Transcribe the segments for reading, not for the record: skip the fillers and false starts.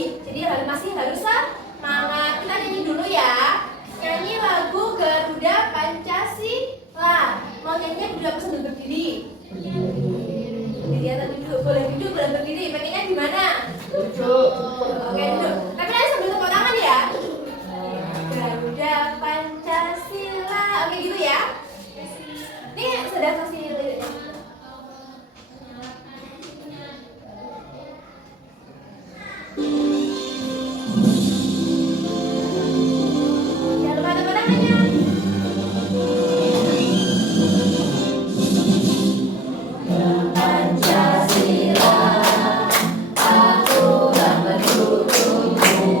lagi. Jadi masih harus semangat. Kita nyanyi dulu ya. Nyanyi lagu Garuda Pancasila. Mau nyanyinya duduk apa sambil berdiri? Berdiri atau duduk? Boleh duduk, boleh berdiri. Pengennya gimana? Duduk. Oke, duduk. Tapi nanti sambil tepuk tangan ya. Garuda Pancasila. Oke gitu ya. Ini sudah kasih liriknya. Jangan lupa tepuk tangannya. Pancasila, aturan bertuturmu,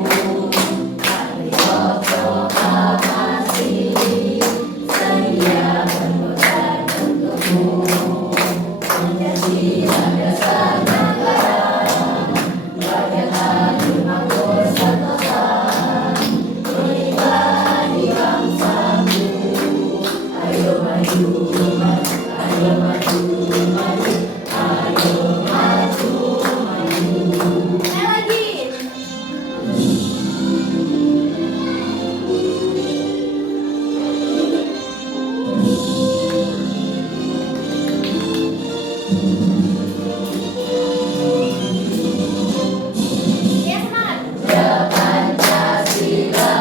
patriot proklamasi, sedia berkorban untukmu. Pancasila dasar negara, rakyat makmur sentosa, pribadi bangsamu. Ayo maju, ayo maju, maju, ayo maju, maju. Lagi. Ya semangat. Pancasila,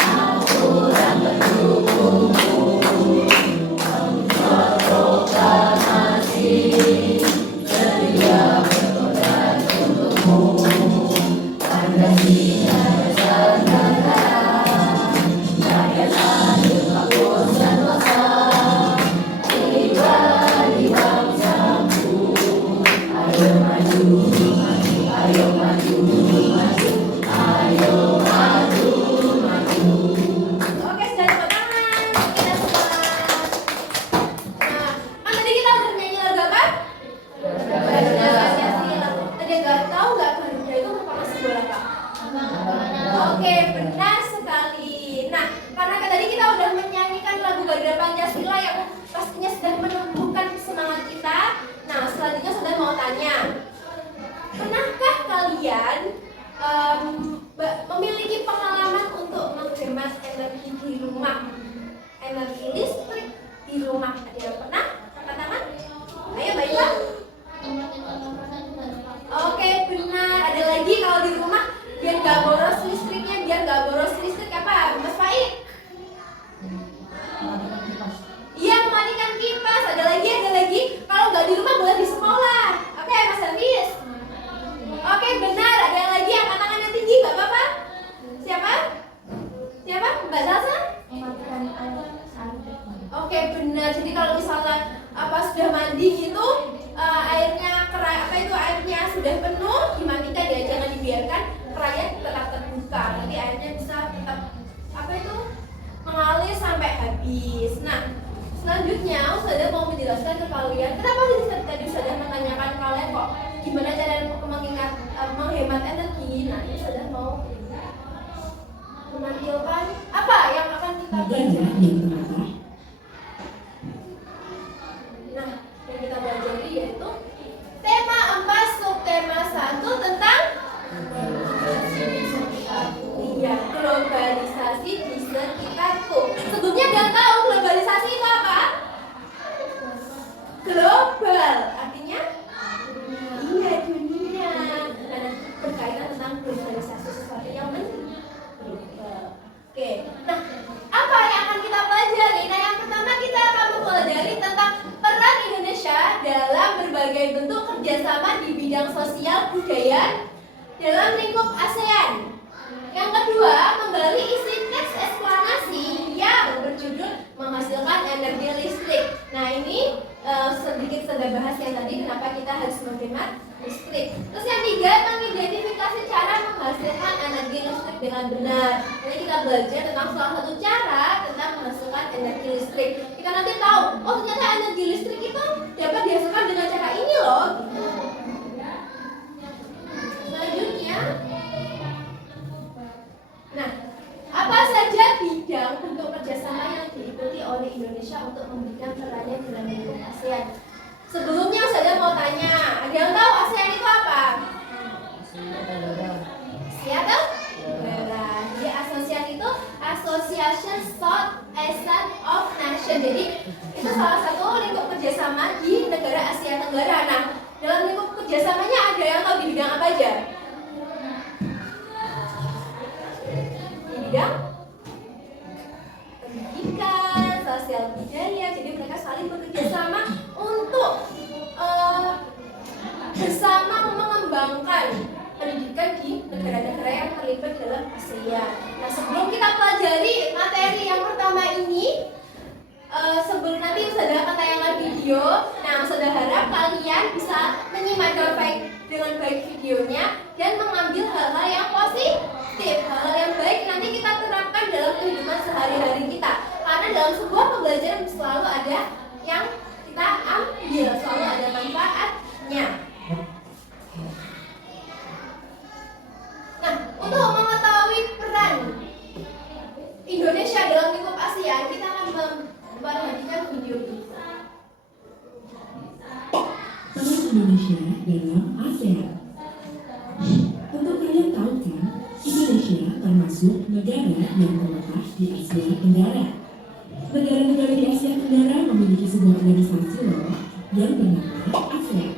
aturan bertuturmu, proklamasi, sedia berkorban untukmu. Pancasila dasar negara, rakyat adil makmur sentosa, pribadi bangsamu. Ayo maju, maju, ayo maju, maju, ayo maju, maju. Oke, sudah tepuk tangan. Kita semangat. Nah, kan tadi kita udah nyanyi lagu apa? Garuda Pancasila. Tadi nggak tahu nggak Garuda itu merupakan simbol apa? Oke, benar sekali. Nah, karena tadi kita udah menyanyikan lagu Garuda Pancasila yang pastinya sudah menumbuhkan semangat kita. Nah, selanjutnya sudah mau tanya, pernahkah kalian memiliki pengalaman untuk menghemat energi di rumah? Energi listrik di rumah. Ada yang pernah? Angkat tangan. Ayo, baiklah. Oke, benar. Ada lagi kalau di rumah biar nggak boros listriknya, biar nggak boros listrik apa, Mas Faik? Iya, mematikan kipas. Ada lagi. Kalau nggak di rumah boleh di sekolah. Oke, Mas Hafiz. Oke, benar. Ada yang lagi yang tangannya tinggi, nggak apa-apa. Siapa? Mbak Salsa? Oke, benar. Jadi kalau misalnya sudah mandi gitu, airnya sudah penuh, dimatikan ya, jangan dibiarkan kerannya tetap terbuka. Nanti airnya bisa tetap mengalir sampai habis. Nah, selanjutnya Ustazah mau menjelaskan ke kalian kenapa tadi Ustazah menanyakan kalian kok gimana cara menghemat energi. Nah, ini Ustazah mau menampilkan apa yang akan kita pelajari. Nah, yang kita pelajari yaitu tema 4 subtema 1 tentang globalisasi di sekitarku. Sebelumnya nggak tahu globalisasi itu apa? Global, artinya iya, dunia. Nah, berkaitan tentang globalisasi sesuatu yang global. Oke, nah apa yang akan kita pelajari? Nah, yang pertama kita akan mempelajari tentang peran Indonesia dalam berbagai bentuk kerjasama di bidang sosial budaya dalam lingkup ASEAN. Yang kedua, menggali isi teks eksplanasi yang berjudul menghasilkan energi listrik. Nah, ini sedikit saya bahas yang tadi kenapa kita harus menghemat listrik. Terus yang tiga, mengidentifikasi cara menghasilkan energi listrik dengan benar. Jadi kita belajar tentang salah satu cara tentang menghasilkan energi listrik. Kita nanti tahu, oh ternyata energi listrik itu dapat dihasilkan dengan cara ini loh. Selanjutnya, nah, apa saja bidang bentuk kerjasama yang diikuti oleh Indonesia untuk memberikan perannya dalam lingkup ASEAN? Sebelumnya saya mau tanya, ada yang tahu ASEAN itu apa? salah satu lingkup kerjasama di negara Asia Tenggara. Nah, dalam lingkup kerjasamanya ada yang tahu di bidang apa aja? Di bidang pendidikan, sosial budaya. Jadi mereka saling bekerja sama untuk bersama mengembangkan pendidikan di negara-negara yang terlibat dalam ASEAN. Nah, sebelum kita pelajari materi yang pertama ini, sebelum nanti Ustazah akan tayangkan video. Nah, Ustazah harap kalian bisa menyimak dengan baik videonya dan mengambil hal-hal yang positif, hal-hal yang baik nanti kita terapkan dalam kehidupan sehari-hari kita. Karena dalam sebuah pembelajaran selalu ada yang kita ambil, selalu ada manfaatnya. Nah, untuk mengetahui peran Indonesia dalam lingkup ASEAN, kita akan memperhatikan video ini. Peran Indonesia dalam ASEAN. Tentu kalian tahu kan, Indonesia termasuk negara yang terletak di Asia Tenggara. Negara-negara di Asia Tenggara memiliki sebuah organisasi loh yang bernama ASEAN.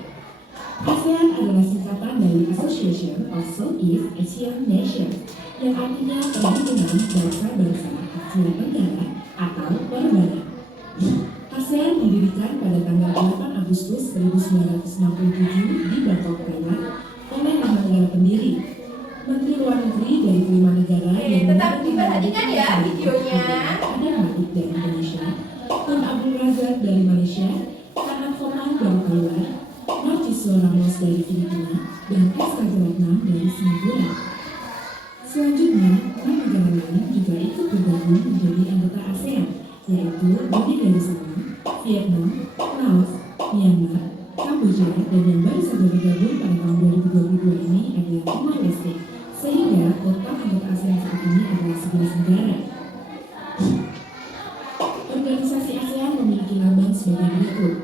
ASEAN adalah singkatan dari Association of Southeast Asian Nations, yang artinya Perhimpunan Bangsa-Bangsa Asia Tenggara atau Perbana. ASEAN didirikan pada tanggal 8 Agustus 1967 di Bangkok, Thailand oleh 6 negara pendiri. Menteri Luar Negeri dari kelima negara yang tetap diperhatikan ya videonya. Ada Malik dari Indonesia, Tun Abdul Razak dari Malaysia, Kanan Foman dari Taiwan, Narciso Ramos dari Filipina, dan Eka Ratnam dari Singapura. Selanjutnya, 6 negara lain juga ikut bergabung menjadi anggota ASEAN, yaitu Brunei Darussalam, Vietnam, Laos, Myanmar, Kamboja, dan yang baru saja bergabung pada tahun 2022 ini adalah Timor Leste, sehingga total anggota ASEAN saat ini adalah 11 negara. Organisasi ASEAN memiliki lambang sebagai berikut.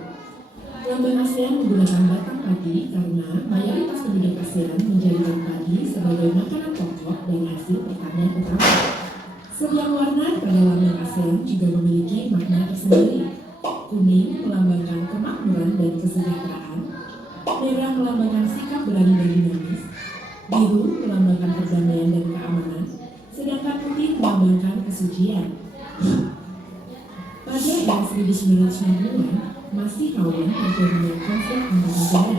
Lambang ASEAN menggunakan batang padi karena mayoritas penduduk ASEAN menjadikan padi sebagai makanan pokok dan hasil pertanian utama. Setiap warna pada lambang ASEAN juga memiliki makna tersendiri. Kuning melambangkan kemakmuran dan kesejahteraan, merah melambangkan sikap berani dan dinamis, biru melambangkan perdamaian dan keamanan, sedangkan putih melambangkan kesucian. Pada era 1990-an, masih rawan terjadinya konflik antar negara.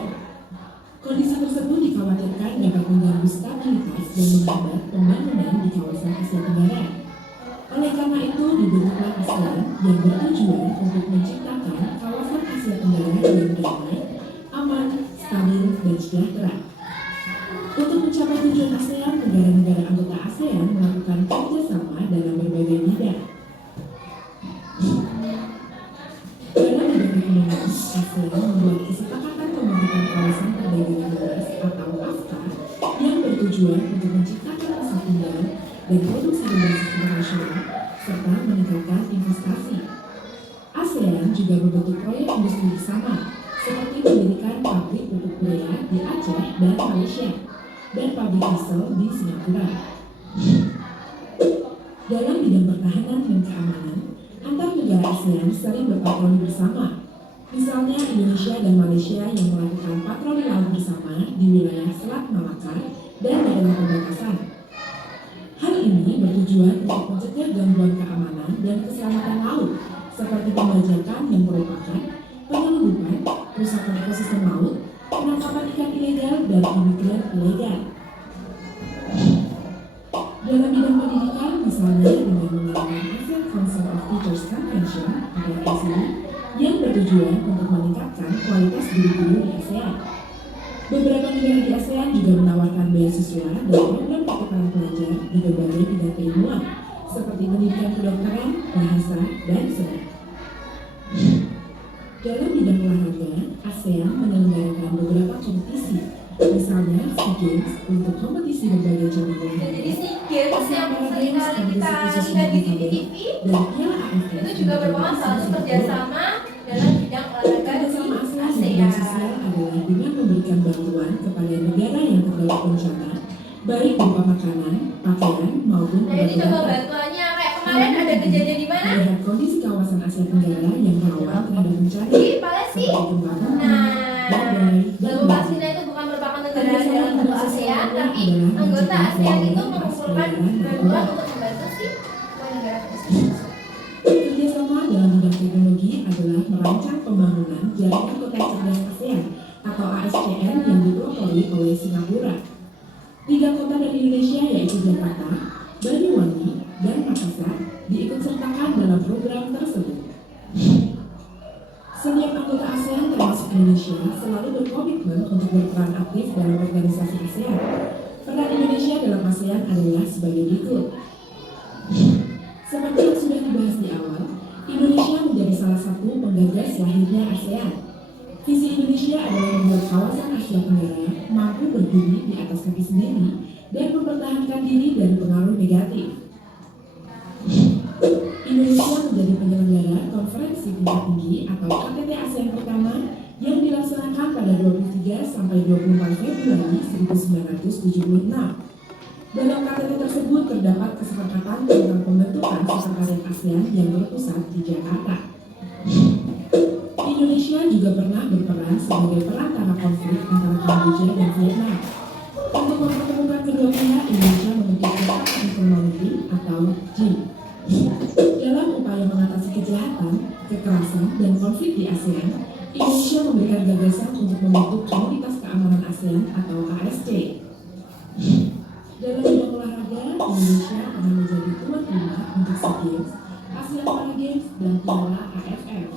Kondisi tersebut dikhawatirkan dapat mengganggu stabilitas dan menghambat pembangunan di kawasan Asia Tenggara. Oleh karena itu, dibentuklah ASEAN yang bertujuan untuk menciptakan kawasan Asia Tenggara yang damai, aman, stabil, dan sejahtera. Untuk mencapai tujuan ASEAN, negara-negara anggota ASEAN melakukan kerjasama dalam berbagai bidang. Dalam bidang ekonomi, ASEAN membuat kesepakatan pembentukan kawasan perdagangan luas atau AFTA yang bertujuan untuk menciptakan pasar tunggal dan produksi berbasis internasional serta meningkatkan investasi. ASEAN juga membentuk proyek industri bersama seperti mendirikan pabrik pupuk urea di Aceh dan Malaysia dan pabrik diesel di Singapura. Dalam bidang pertahanan dan keamanan, antar negara ASEAN sering berpatroli bersama. Misalnya Indonesia dan Malaysia yang melakukan patroli laut bersama di wilayah Selat Malaka dan daerah perbatasan. Hal ini bertujuan untuk mencegah gangguan keamanan dan keselamatan laut, seperti pembajakan yang merupakan penyelundupan, kerusakan ekosistem laut, penangkapan ikan ilegal, dan imigran ilegal. Dalam bidang pendidikan, misalnya dengan mengadakan ASEAN Council of Teachers Convention atau ACT, yang bertujuan untuk meningkatkan kualitas guru-guru di ASEAN. Beberapa negara di ASEAN juga menawarkan beasiswa dan program pertukaran pelajar di berbagai bidang keilmuan, seperti pendidikan kedokteran, bahasa, dan seni. Dalam bidang olahraga, ASEAN menyelenggarakan beberapa kompetisi, misalnya SEA Games untuk kompetisi berbagai cabang olahraga, Jadi SEA Games yang sering kali kita kompetisi lihat di khusus TV, dan Piala AFF itu juga merupakan salah satu kerjasama dalam bidang olahraga Kerjasama di ASEAN di bidang sosial ASEAN. adalah dengan memberikan bantuan kepada negara yang terdampak bencana, baik berupa makanan, pakaian, maupun Nah, ini contoh obat-obatan. bantuannya kayak kemarin ada kejadian di mana? Melihat kondisi kawasan Asia Tenggara yang rawan terhadap bencana Di Palestina. seperti gempa bumi, Nah, badai, dan lalu Palestina itu bukan merupakan negara dalam bentuk ASEAN, tapi anggota ASEAN itu mengumpulkan bantuan untuk membantu si negara Palestina. Kerjasama dalam bidang teknologi adalah merancang pembangunan jaringan kota cerdas ASEAN atau ASCN yang dipelopori oleh Singapura. 3 kota dari Indonesia yaitu Jakarta, Banyuwangi, dan Makassar diikutsertakan dalam program tersebut. Setiap anggota ASEAN termasuk Indonesia selalu berkomitmen untuk berperan aktif dalam organisasi ASEAN. Peran Indonesia dalam ASEAN adalah sebagai berikut. Seperti yang sudah dibahas di awal, Indonesia menjadi salah satu penggagas lahirnya ASEAN. Visi Indonesia adalah membuat kawasan Asia Tenggara mampu berdiri di atas kaki sendiri dan mempertahankan diri dari pengaruh negatif. Indonesia menjadi penyelenggara konferensi tingkat tinggi atau KTT ASEAN pertama yang dilaksanakan pada 23 sampai 24 Februari 1976. Dalam KTT tersebut terdapat kesepakatan tentang pembentukan sekretariat ASEAN yang berpusat di Jakarta. Indonesia juga pernah berperan sebagai perantara konflik antara Kamboja dan Vietnam. Untuk mempertemukan kedua pihak, Indonesia membentuk Jakarta Informasi atau JIM. Dalam upaya mengatasi kejahatan, kekerasan, dan konflik di ASEAN, Indonesia memberikan gagasan untuk membentuk Komunitas Keamanan ASEAN atau KSC. Dalam bidang olahraga, Indonesia pernah menjadi tuan rumah untuk SEA Games, ASEAN Para Games, dan Piala AFF.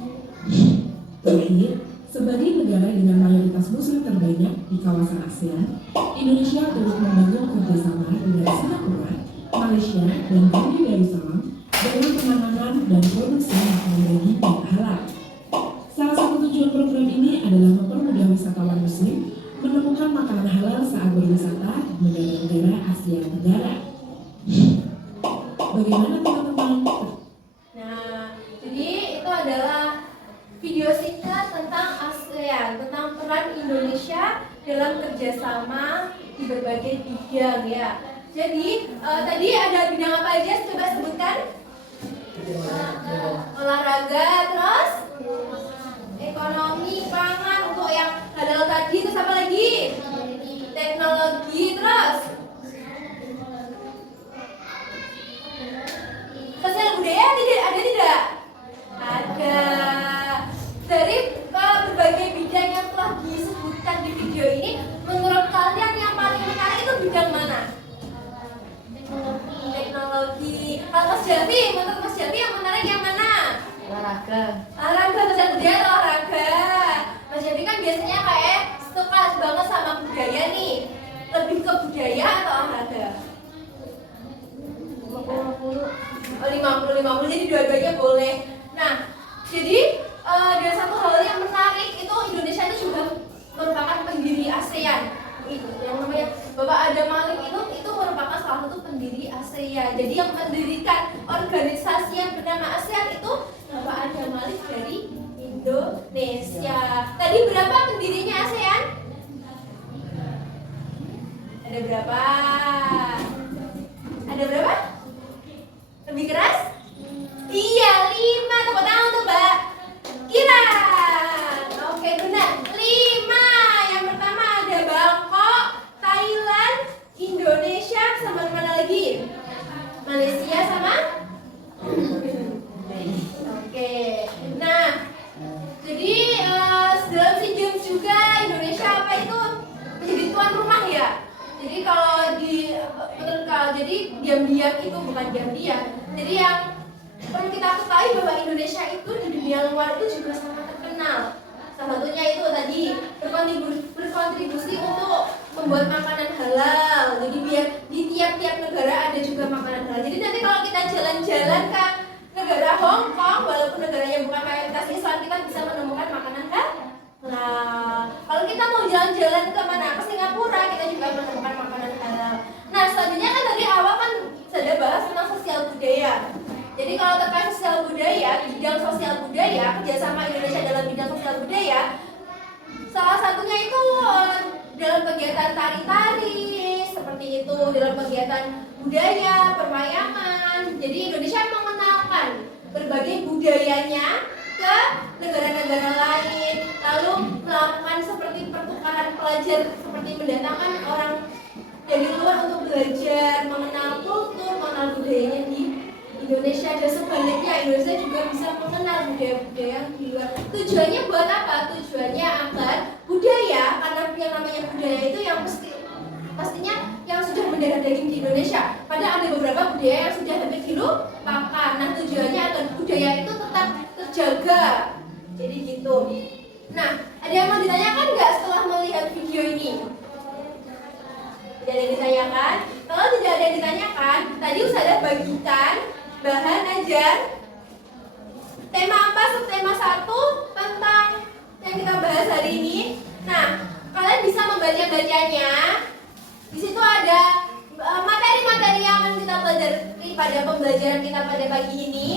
Terakhir, sebagai negara dengan mayoritas muslim terbanyak di kawasan ASEAN, Indonesia turut membangun kerjasama dengan Singapura, Malaysia, dan Brunei Darussalam dalam penanganan dan produksi makanan daging yang halal. Salah satu tujuan program ini adalah mempermudah wisatawan muslim menemukan makanan halal saat berwisata di negara-negara Asia Tenggara. Bagaimana teman-teman? Nah, jadi itu adalah video singkat tentang ASEAN, tentang peran Indonesia dalam kerjasama di berbagai bidang ya. Jadi tadi ada bidang apa aja? Coba sebutkan. Olahraga, terus ekonomi, pangan, untuk yang halal tadi, terus apa lagi? Teknologi, terus sosial budaya tidak? Ada. Dari berbagai bidang yang telah disebutkan di video ini, menurut kalian yang paling menarik itu bidang mana? Teknologi. Kalau Mas Javi, menurut Mas Javi yang menarik yang mana? Olahraga. Olahraga, sosial budaya atau olahraga? Mas Javi kan biasanya kayak suka banget sama budaya nih. Lebih ke budaya atau olahraga? 50-50, jadi dua-duanya boleh. Nah, jadi ada satu hal yang menarik, itu Indonesia itu juga merupakan pendiri ASEAN. Itu yang namanya Bapak Adam Malik itu merupakan salah satu pendiri ASEAN. Jadi yang mendirikan organisasi yang bernama ASEAN itu Bapak Adam Malik dari Indonesia. Tadi berapa pendirinya ASEAN? Ada berapa? Ada berapa? Lebih keras? Iya, 5. Tepuk tangan untuk Mbak Kira. Oke, benar. 5. Yang pertama ada Bangkok, Thailand, Indonesia, sama mana lagi? Malaysia sama? Oke. Nah, jadi dalam SEA Games juga Indonesia apa itu menjadi tuan rumah ya. Jadi kalau jadi diam-diam itu bukan diam-diam. Jadi yang perlu kita ketahui bahwa Indonesia itu di dunia luar itu juga sangat terkenal. Salah satunya itu tadi berkontribusi untuk membuat makanan halal. Jadi biar di tiap-tiap negara ada juga makanan halal. Jadi nanti kalau kita jalan-jalan ke negara Hong Kong, walaupun negaranya bukan mayoritas Islam, kita bisa menemukan makanan halal. Nah, kalau kita mau jalan-jalan ke mana? Ke Singapura, kita juga menemukan makanan halal. Nah, selanjutnya kan tadi awal kan sudah bahas tentang sosial budaya. Jadi kalau terkait sosial budaya, bidang sosial budaya, kerjasama Indonesia dalam bidang sosial budaya, salah satunya itu dalam kegiatan tari-tari, seperti itu, dalam kegiatan budaya, perwayangan, Jadi Indonesia mengenalkan berbagai budayanya ke negara-negara lain, lalu melakukan seperti pertukaran pelajar, seperti mendatangkan orang dari luar untuk belajar mengenal kultur, mengenal budayanya di Indonesia, dan sebaliknya Indonesia juga bisa mengenal budaya-budaya di luar. Tujuannya buat apa? Tujuannya agar budaya, karena yang namanya budaya itu yang pastinya yang sudah mendarah daging di Indonesia. Padahal ada beberapa budaya yang sudah hampir dilupakan. Nah, tujuannya agar budaya itu tetap terjaga. Jadi gitu. Nah, ada yang mau ditanyakan nggak setelah melihat video ini? Tidak ada yang ditanyakan? Kalau tidak ada yang ditanyakan, tadi Ustazah bagikan bahan ajar tema apa, subtema 1 tentang yang kita bahas hari ini. Nah, kalian bisa membaca-bacanya. Di situ ada materi-materi yang akan kita pelajari pada pembelajaran kita pada pagi ini.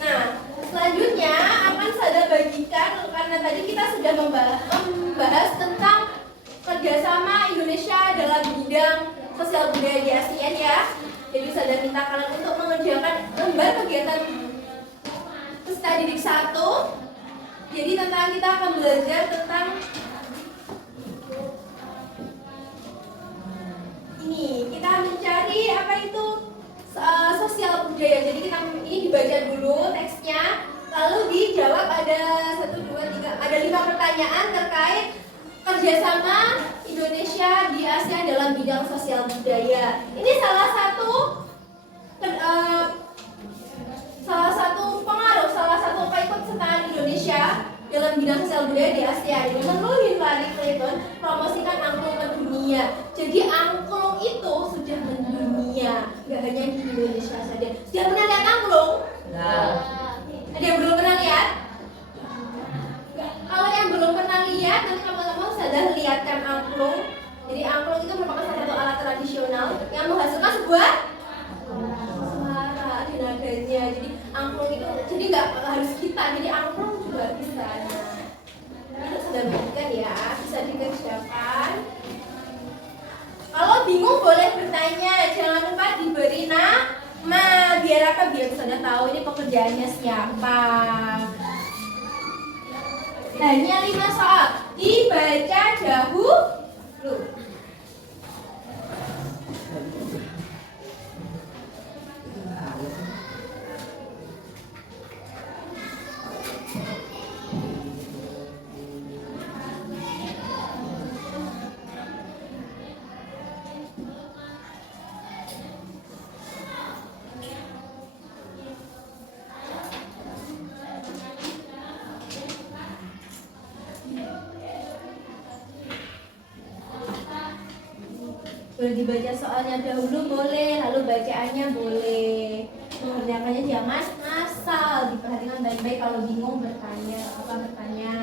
Nah, selanjutnya akan saya bagikan, karena tadi kita sudah membahas tentang kerjasama Indonesia dalam bidang sosial budaya di ASEAN ya. Jadi saya minta kalian untuk mengerjakan lembar kegiatan peserta didik 1. Jadi kita akan belajar tentang ini. Kita mencari apa itu sosial budaya. Jadi ini dibaca dulu teksnya, lalu dijawab. Ada 1, 2, 3, ada 5 pertanyaan terkait kerjasama Indonesia di ASEAN dalam bidang sosial budaya. Ini salah satu pengaruh, salah satu keikutsertaan Indonesia dalam bidang sosial budaya di ASEAN. Menurut Hillary Clinton, promosikan angklung ke dunia. Jadi angklung itu sudah mendunia, nggak hanya di Indonesia saja. Sudah pernah lihat angklung? Nah. Ada yang belum pernah lihat? Kalau yang belum pernah lihat, nanti kamu sudah lihatkan angklung. Jadi angklung itu merupakan salah satu alat tradisional yang menghasilkan sebuah suara di nadanya. Jadi angklung itu jadi nggak harus kita, jadi angklung juga bisa. Nah, itu sudah berikan ya, bisa dikerjakan. Kalau bingung boleh bertanya, jangan lupa diberi nama, biar apa? Biar sudah tahu ini pekerjaannya siapa. Hanya 5 soal, dibaca dahulu. Boleh dibaca soalnya dahulu boleh, lalu bacaannya boleh. Mengerjakannya jangan ngasal, diperhatikan baik-baik. Kalau bingung bertanya, apa bertanya.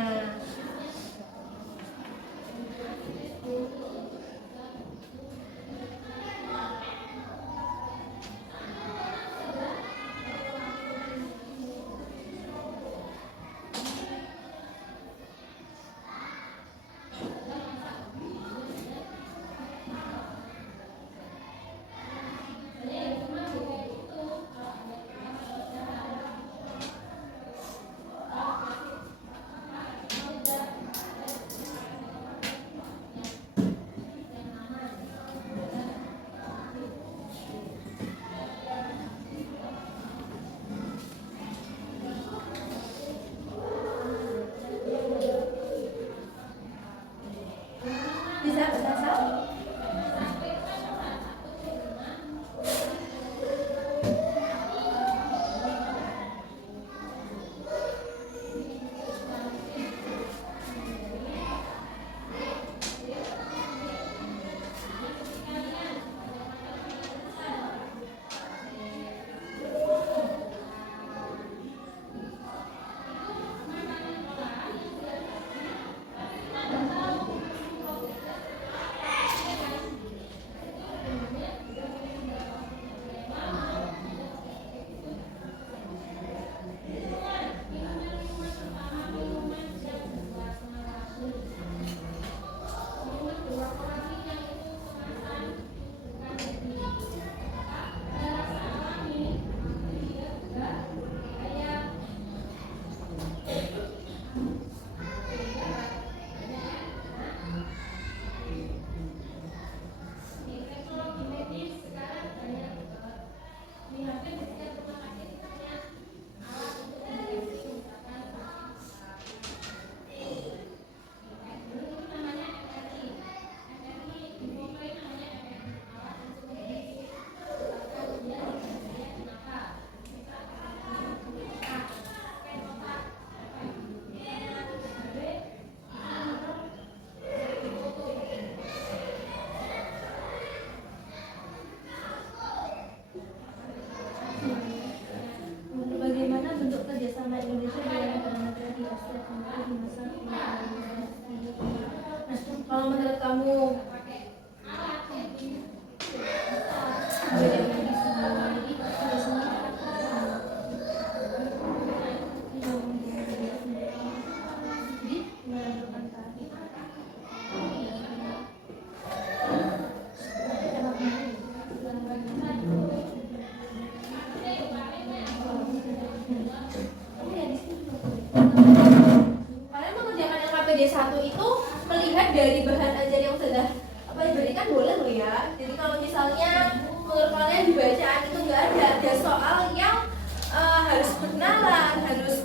Kalian mengerjakan LKPD 1 itu melihat dari bahan ajar yang sudah diberikan boleh loh ya. Jadi kalau misalnya menurut kalian di bacaan itu nggak ada soal yang harus berkenalan, harus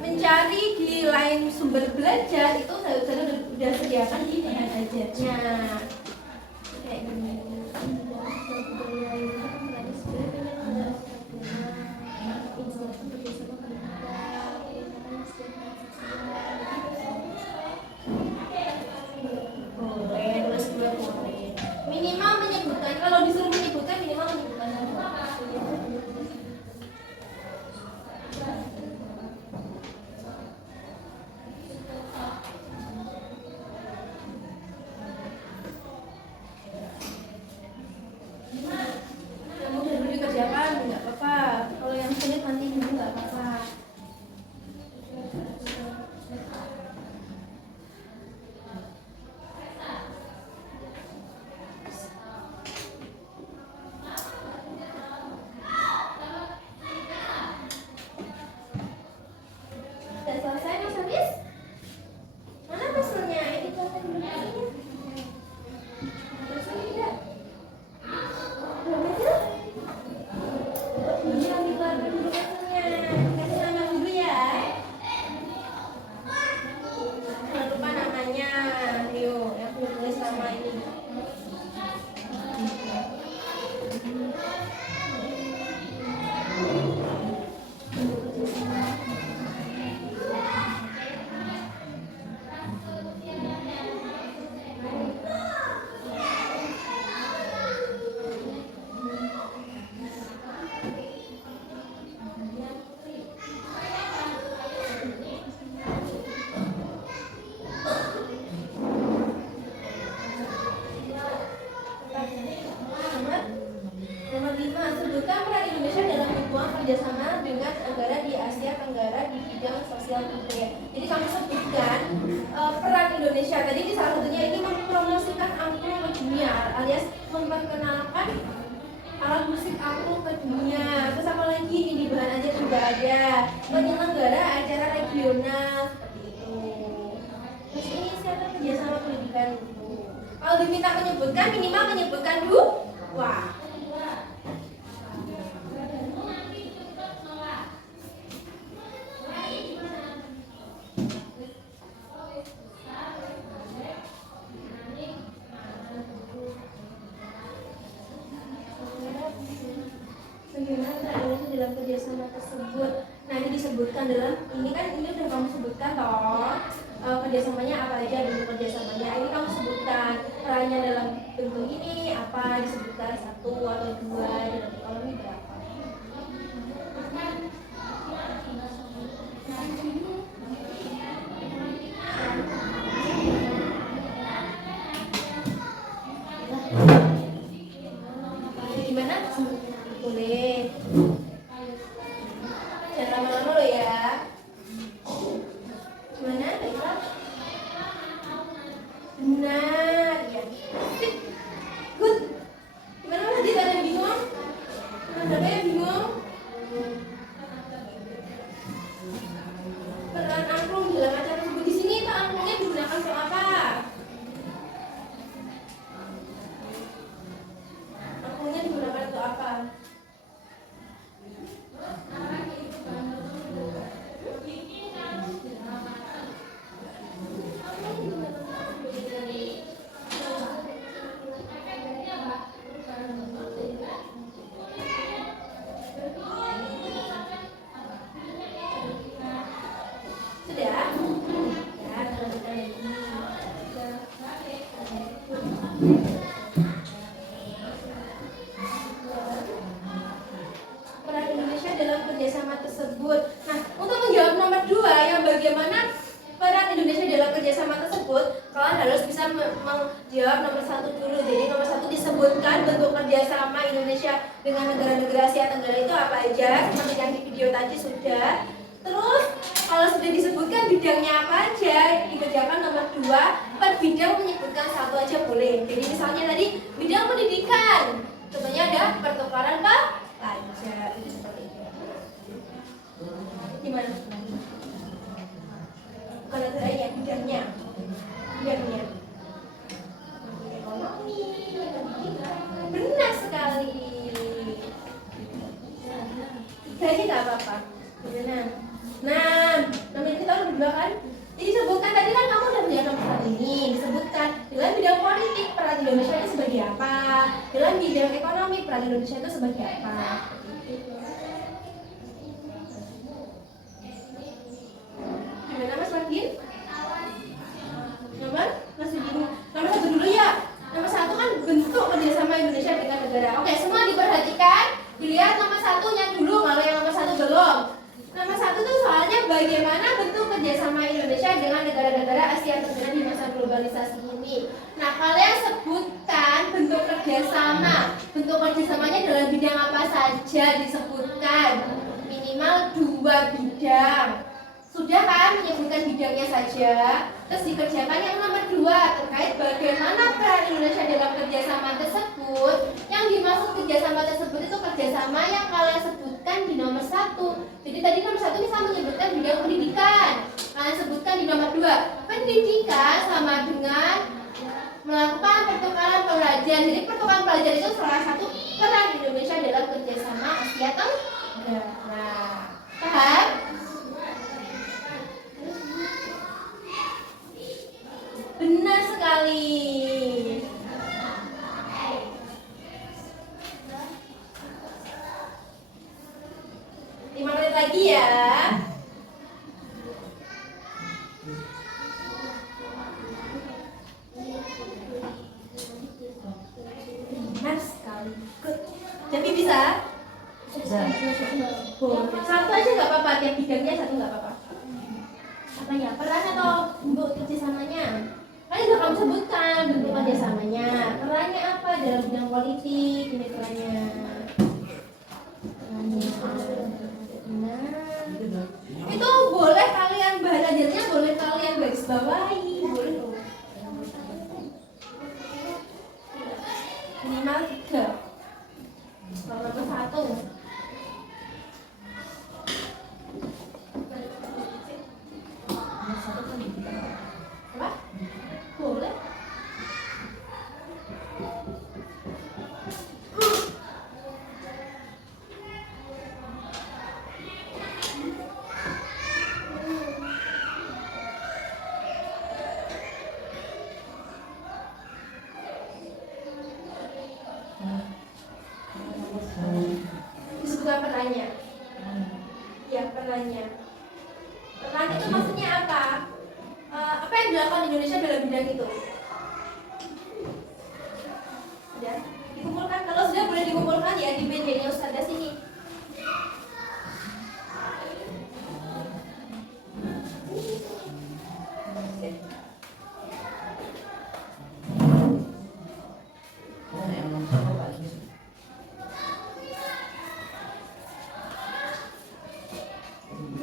mencari di lain sumber belajar, itu sudah sediakan di bahan ajarnya. Kayak gini. Minimal menyebutkan, kalau disuruh menyebutkan minimal menyebutkan. Yang mudah dulu dikerjakan nggak apa-apa. Kalau yang sulit nanti dulu nggak apa-apa. Sudah selesai Mas Hafiz? Mana pesannya? Ini pesan dulu. Pesan tidak? Belum ada? Ini ambil lagi dulu pesannya. Kasih nama dulu ya. Jangan lupa namanya. Rio, yang aku tulis nama ini. Nomor 5, sebutkan peran Indonesia dalam hubungan kerjasama dengan negara di Asia Tenggara di bidang sosial budaya. Jadi kamu sebutkan peran Indonesia. Tadi di salah satunya ini mempromosikan angklung ke dunia, alias memperkenalkan alat musik angklung ke dunia. Terus apa lagi? Ini di bahan ajar juga ada penyelenggara acara regional seperti itu. Terus ini siapa kerjasama pendidikan itu. Kalau diminta menyebutkan, minimal menyebutkan dulu. Wah. Bagaimana Indonesia dalam kerjasama tersebut? Nah ini disebutkan dalam ini udah kamu sebutkan toh kerjasamanya apa aja, bentuk kerjasamanya ini kamu sebutkan perannya dalam bentuk ini apa, disebutkan 1 atau 2 dan kalau ini berapa. Gimana? Boleh. Jangan lama-lama lo ya. Gimana? Baiklah. Benar, ya. Good. Gimana Mas Adit, ada yang bingung? Ada yang bingung? Peran angklung dalam acara tersebut. Di sini itu angklungnya digunakan untuk apa? Angklungnya digunakan untuk apa? bentuk kerjasama Indonesia dengan negara-negara Asia Tenggara itu apa aja? Seperti yang di video tadi sudah. Terus kalau sudah disebutkan bidangnya apa aja, dikerjakan nomor 2, per bidang menyebutkan satu aja boleh. Jadi misalnya tadi bidang pendidikan, contohnya ada pertukaran pelajar, itu seperti itu. Gimana? Bukan ada ya bidangnya, ekonomi, pendidikan, benar sekali. Tiga aja nggak apa-apa, benar. Nah, namanya kita udah berdua kan? Jadi disebutkan tadi kan kamu udah punya nomor ini, disebutkan dalam bidang politik peran Indonesia itu sebagai apa, dalam bidang ekonomi peran Indonesia itu sebagai apa. Gimana Mas Margin? Nomor? Masih bingung. Nomor 1 dulu ya. Nomor 1 kan bentuk kerjasama Indonesia dengan negara. Oke, semua diperhatikan. Dilihat nomor 1-nya dulu, kalau yang nomor 1 belum. Nomor 1 tuh soalnya bagaimana bentuk kerjasama Indonesia dengan negara-negara Asia Tenggara di masa globalisasi ini. Nah, kalian sebutkan bentuk kerjasama. Bentuk kerjasamanya dalam bidang apa saja disebutkan. Minimal 2 bidang. Sudah kan menyebutkan bidangnya saja. Terus dikerjakan yang nomor 2 terkait bagaimana peran Indonesia dalam kerjasama tersebut. Yang dimaksud kerjasama tersebut itu kerjasama yang kalian sebutkan di nomor 1. Jadi tadi nomor 1 ini saya menyebutkan bidang pendidikan. Kalian sebutkan di nomor 2. Pendidikan sama dengan melakukan pertukaran pelajar. Jadi pertukaran pelajar itu salah satu peran Indonesia dalam kerjasama Asia Tenggara. Paham? Benar sekali. 5 menit lagi ya. Benar sekali. Good. Jadi bisa? Boleh. Satu aja nggak apa-apa. Tiap bidangnya 1 nggak apa-apa. Apanya? Peran atau bentuk kerjasamanya? Kalian udah kamu sebutkan bentuk kerjasamanya. Perannya apa dalam bidang politik? Ini perannya. Itu boleh kalian belajarnya, boleh kalian garis bawahi, boleh loh. Minimal 3. Kalau nomor 1. Apa? Boleh. Disebutkan perannya. Ya, perannya. Peran itu maksudnya apa? Apa yang dilakukan Indonesia dalam bidang itu? Sudah dikumpulkan. Kalau sudah boleh dikumpulkan ya di meja Ustazah sini.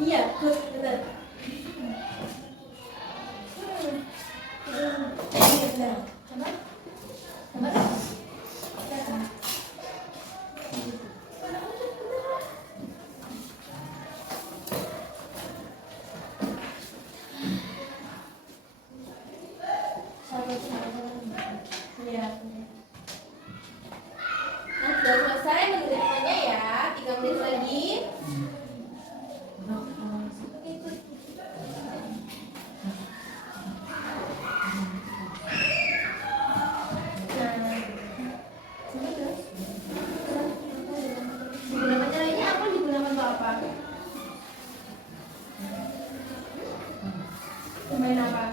Iya, betul. Iya, benar. Sabar. Iya. Nah, sudah selesai mengerjakannya ya. 3 menit lagi. Digunakan caranya apa? Digunakan untuk apa? Bermain apa?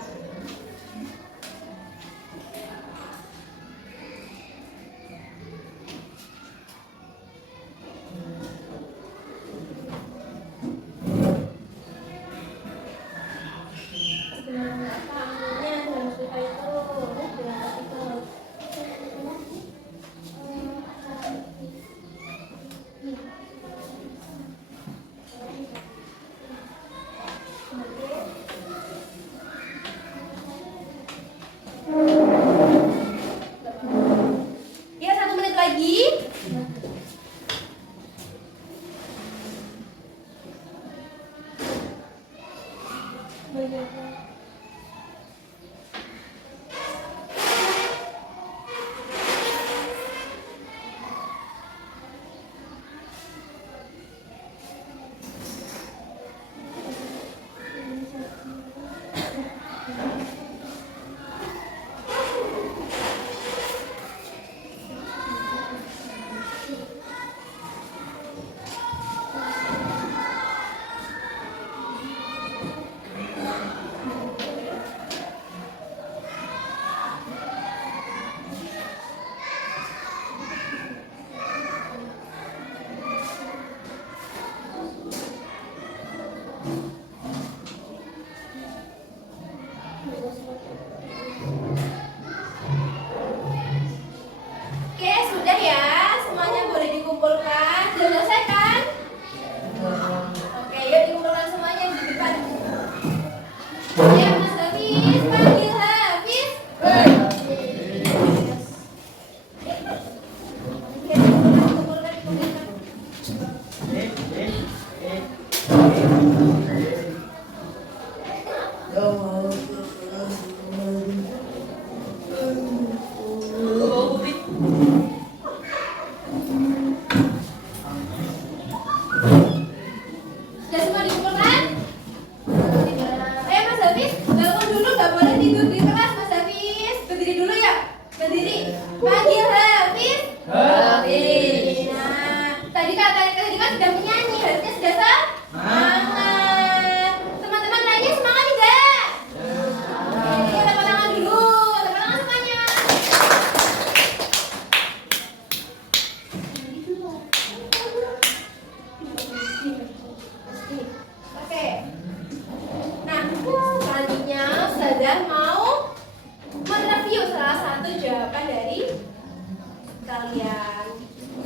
kalian.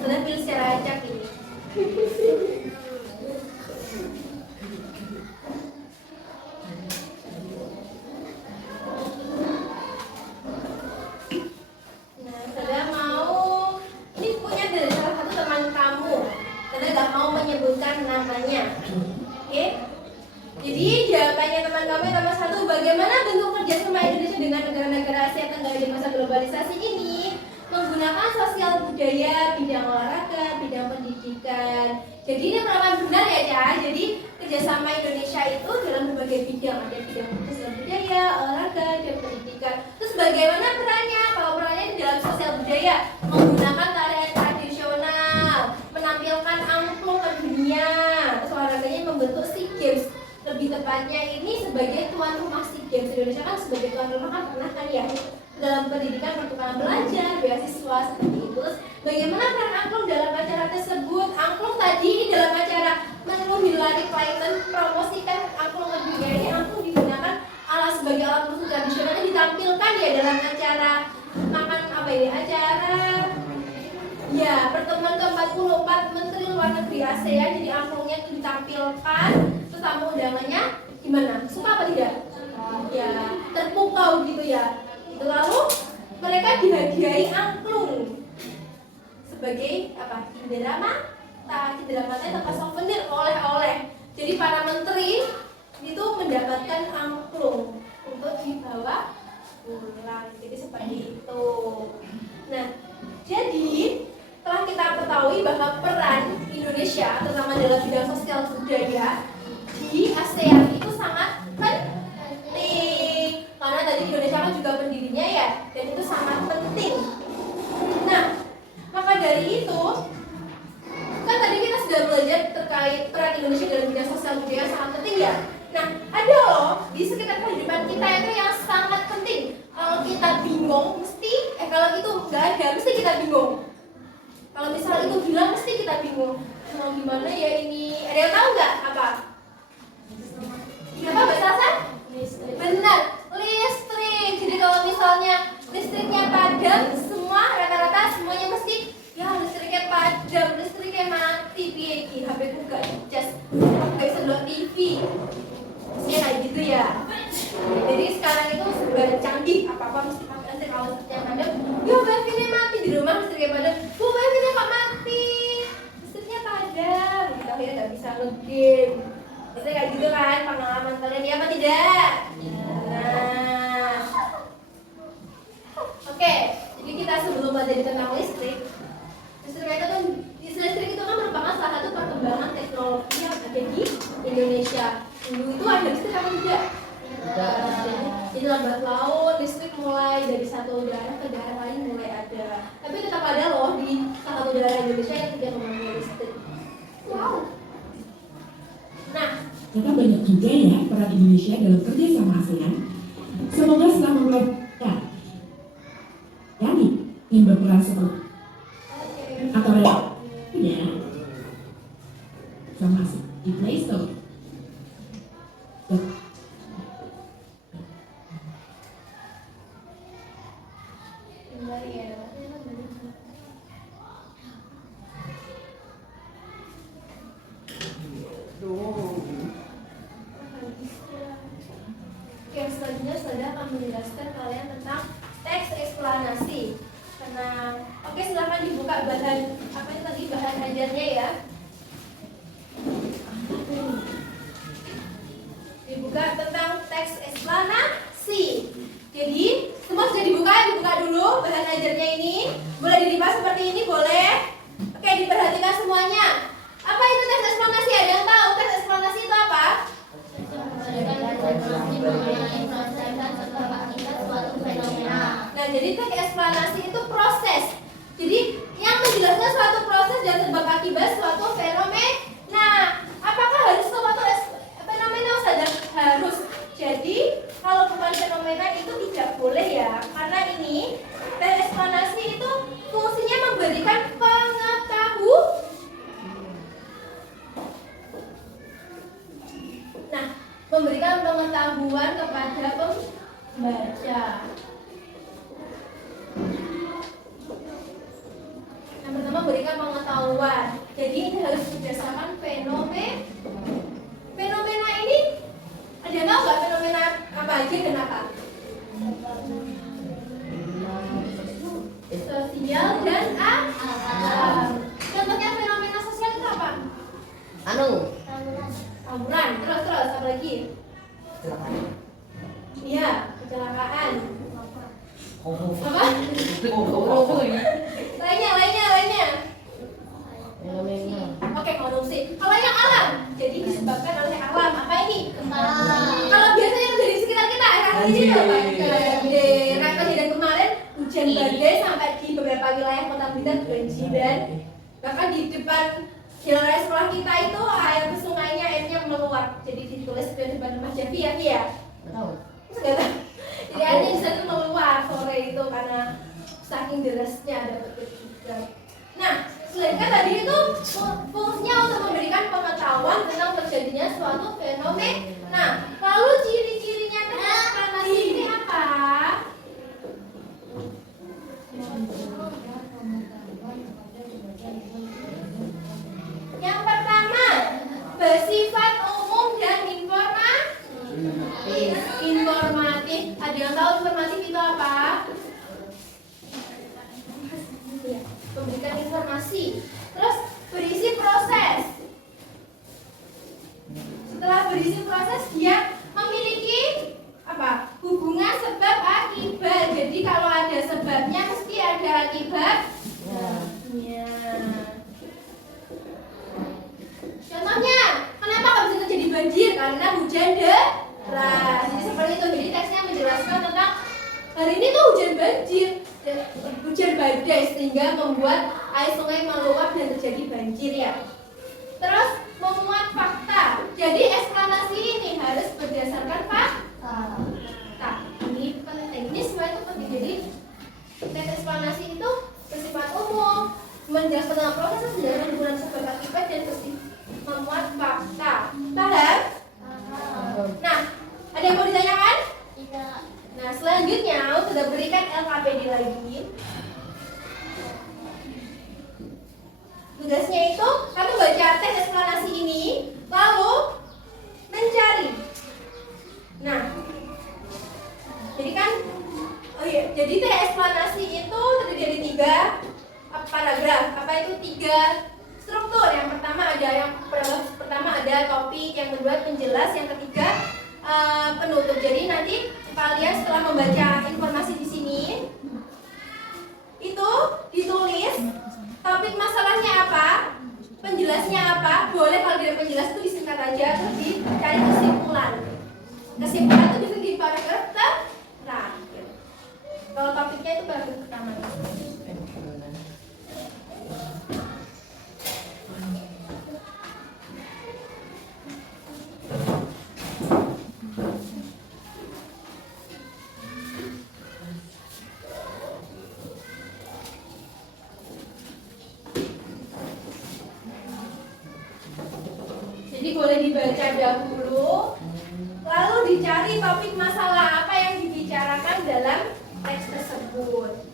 Sudah pilih secara acak ini. Nah, saudara mau ini punya dari salah satu teman kamu. Saudara gak mau menyebutkan namanya. Oke? Jadi jawabannya teman kamu yang nomor 1, bagaimana bentuk kerjasama Indonesia dengan negara-negara Asia Tenggara di masa globalisasi ini? Menggunakan sosial budaya, bidang olahraga, bidang pendidikan. Jadi ini pengalaman benar ya, Ca. Jadi kerjasama Indonesia itu dalam berbagai bidang, ada bidang sosial budaya, olahraga, dan pendidikan. Terus bagaimana perannya? Kalau perannya di dalam sosial budaya, menggunakan tarian tradisional, menampilkan angklung ke dunia. Terus olahraganya membentuk SEA Games. Lebih tepatnya ini sebagai tuan rumah SEA Games. Indonesia kan sebagai tuan rumah kan pernah kan ya dalam pendidikan, pertukaran belajar, beasiswa seperti itu. Terus bagaimana peran angklung dalam acara tersebut? Angklung tadi ini dalam acara menu Hillary Clinton promosikan angklung ke dunia. Ini angklung digunakan sebagai alat musik tradisionalnya ditampilkan ya dalam acara makan apa ini? Acara ya pertemuan ke-44 Menteri Luar Negeri ASEAN. Jadi angklungnya itu ditampilkan. Terus tamu undangannya gimana? Suka apa tidak? Ya terpukau gitu ya. Lalu mereka dihadiahi angklung sebagai apa? Cindera mata tanpa souvenir, oleh-oleh. Jadi para menteri itu mendapatkan angklung untuk dibawa pulang. Jadi seperti itu. Nah, jadi telah kita ketahui bahwa peran Indonesia terutama dalam bidang sosial budaya di ASEAN itu sangat penting. Karena tadi Indonesia kan juga pendirinya ya, dan itu sangat penting. Nah, maka dari itu kan tadi kita sudah belajar terkait peran Indonesia dalam bidang sosial budaya sangat penting ya. Nah, ada loh di sekitar kehidupan kita itu yang sangat penting. Kalau kita bingung, kalau itu nggak ada, mesti kita bingung. Kalau misal itu bilang, mesti kita bingung. Mau gimana ya ini? Ada yang tahu nggak apa? Apa bahasa San? Benar, listrik. Jadi kalau misalnya listriknya padam, semua rata-rata semuanya mesti ya listriknya padam, listriknya mati, piye HP ku gak cas, aku gak bisa nonton TV. Mestinya kayak gitu ya. Jadi sekarang itu sudah canggih, apa-apa mesti pakai listrik. Kalau listriknya padam, ya wifi-nya mati di rumah, listriknya padam, bu wifi-nya kok mati, listriknya padam, kita akhirnya gak bisa nge-game. Biasanya kayak gitu kan pengalaman kalian ya apa tidak? Nah, oke. Jadi kita sebelum belajar tentang listrik itu kan merupakan salah satu perkembangan teknologi yang ada di Indonesia. Dulu itu ada listrik apa tidak? Jadi lambat laun listrik mulai dari satu daerah ke daerah lain mulai ada. Tapi tetap ada loh di salah satu daerah Indonesia yang tidak memiliki listrik. Wow. Nah, ternyata banyak juga ya peran Indonesia dalam kerja sama ASEAN. Semoga setelah melakukan yani ingin berperan seperti atau ya sama ASEAN di Play Store. Oke, selanjutnya saya akan menjelaskan kalian tentang teks eksplanasi. Oke, silakan dibuka bahan apa itu tadi bahan ajarnya ya. Dibuka tentang teks eksplanasi. Jadi semua sudah dibuka dulu bahan ajarnya ini. Boleh dilipat seperti ini boleh. Oke, diperhatikan semuanya. Apa itu teks eksplanasi? Ada yang tahu teks eksplanasi itu apa? Nah, jadi teks eksplanasi itu proses. Jadi yang menjelaskan suatu proses dan sebab akibat suatu fenomena. Apakah harus suatu fenomena saja? Harus. Jadi kalau bukan fenomena itu tidak boleh ya. Karena ini teks eksplanasi itu fungsinya memberikan pengetahuan. Nah, memberikan pengetahuan kepada pembaca. memberikan pengetahuan. Jadi ini harus berdasarkan fenomena ini. Ada yang tahu nggak fenomena apa aja dan apa? Sosial dan alam. Contohnya fenomena sosial itu apa? Tawuran. Terus apa lagi? Iya, kecelakaan. Apa? Lainnya. Oke, korupsi. Kalau yang alam, jadi disebabkan oleh alam. Apa ini? Kalau biasanya yang terjadi di sekitar kita, ini apa? Banjir. Nah, kejadian kemarin hujan badai sampai di beberapa wilayah Kota Blitar banjir dan bahkan di depan jalan raya sekolah kita itu air ke sungainya airnya meluap. Jadi ditulis di depan rumah Javi ya, Iya. Nggak tahu. Jadi airnya di sana meluap sore itu karena saking derasnya ada petir juga. Nah, selain kan tadi itu fungsinya untuk memberikan pengetahuan tentang terjadinya suatu fenomena. Nah, lalu ciri-cirinya eksplanasi ini apa? Yang pertama, bersifat umum dan informatif. Ada yang tahu informatif itu apa? Memberikan informasi. Terus berisi proses. Setelah berisi proses, dia memiliki apa? Hubungan sebab akibat. Jadi kalau ada sebabnya mesti ada akibatnya. Contohnya, kenapa kok bisa terjadi banjir? Karena hujan deras. Jadi seperti itu. Jadi teksnya menjelaskan tentang hari ini tuh hujan badai sehingga membuat air sungai meluap dan terjadi banjir ya. Terus memuat fakta. Jadi eksplanasi ini harus berdasarkan fakta. Ini penting. Ini semua itu penting. Jadi teks eksplanasi itu bersifat umum, menjelaskan tentang proses, menjelaskan hubungan sebab akibat dan memuat fakta. Paham? Nah, ada yang mau ditanyakan? Tidak. Nah, selanjutnya sudah berikan LKPD lagi. Tugasnya itu kamu baca teks eksplanasi ini, lalu mencari. Nah, jadi teks eksplanasi itu terdiri dari 3 paragraf. Apa itu 3 struktur? Yang pertama ada topik, yang kedua penjelas, yang ketiga penutup. Jadi nanti kalian setelah membaca informasi di sini itu ditulis topik masalahnya apa, penjelasnya apa. Boleh kalau dari penjelas itu disingkat aja, terus dicari kesimpulan. Kesimpulan itu bisa di paragraf terakhir. Kalau topiknya itu paragraf pertama. Jadi boleh dibaca dahulu, lalu dicari topik masalah apa yang dibicarakan dalam teks tersebut.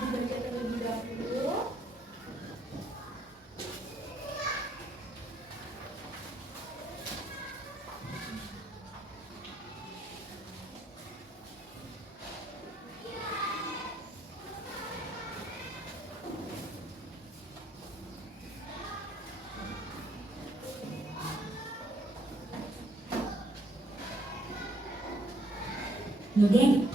Dibaca terlebih dahulu. Negara.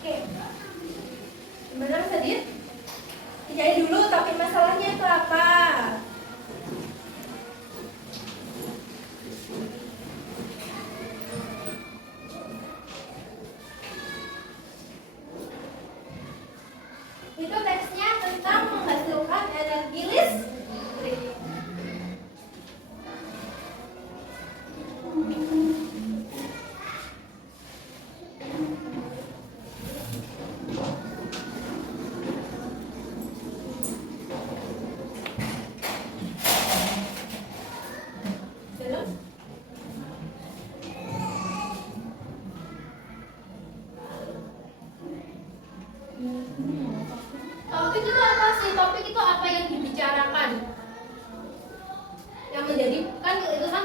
Oke. Gimana Mas Adit? Dicari dulu topik masalahnya itu apa.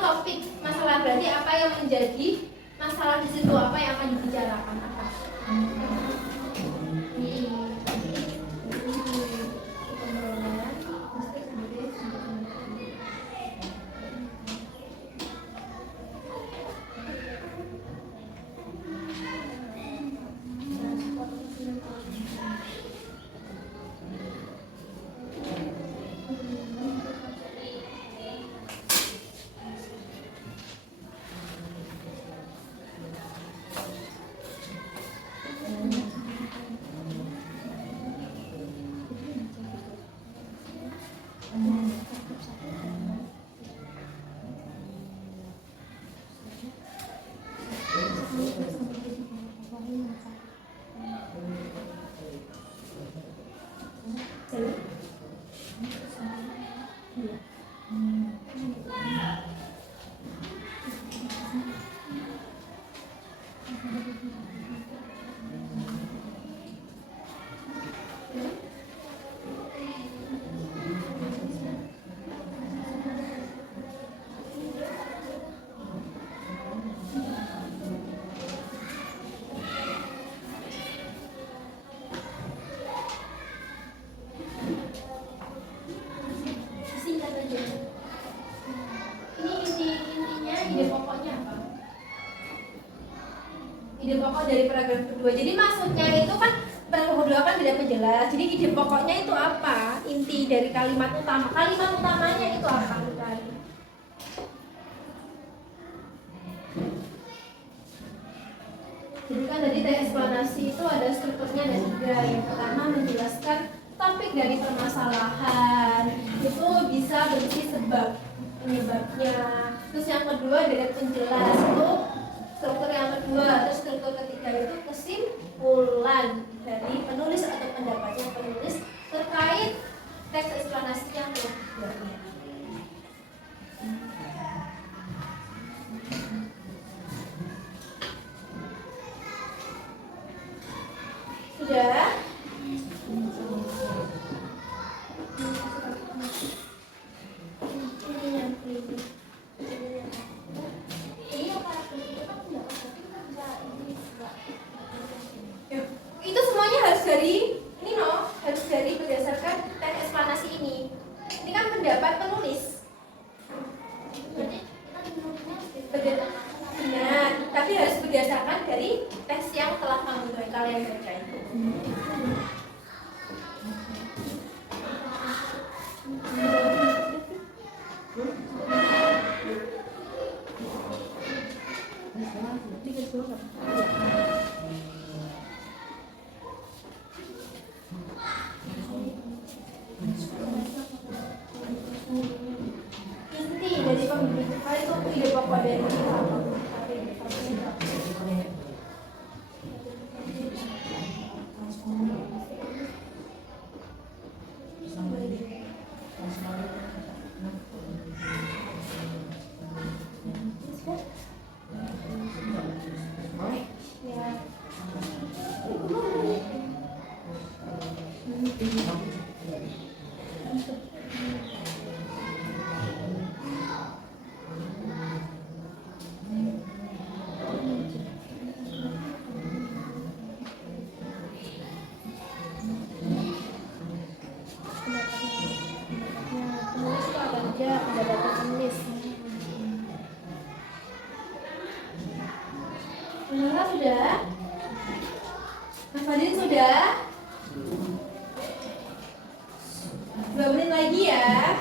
topik masalah, berarti apa yang menjadi masalah di situ, apa yang akan dibicarakan apa? Singkat aja. Ini intinya ide pokoknya apa? Ide pokok dari paragraf kedua. Jadi maksudnya itu kan paragraf kedua kan tidak menjelas. Jadi ide pokoknya itu apa? Inti dari kalimat utama. Kalimat utamanya itu apa? Jadi kan tadi teks eksplanasi itu ada strukturnya ada 3. Yang pertama menjelaskan topik dari permasalahan, itu bisa berisi sebab penyebabnya. Terus yang kedua dari penjelas, itu struktur yang kedua. Terus struktur ketiga itu kesimpulan dari penulis atau pendapatnya penulis terkait teks eksplanasi yang keduanya. Sudah? Itu semuanya harus dari ini harus dari berdasarkan teks eksplanasi ini. Ini kan pendapat penulis. Benar, tapi harus berdasarkan dari teks yang telah kalian baca itu. Inti dari pembicaraan itu ide pokok dari sudah? Mas Fadil sudah? 2 menit lagi ya.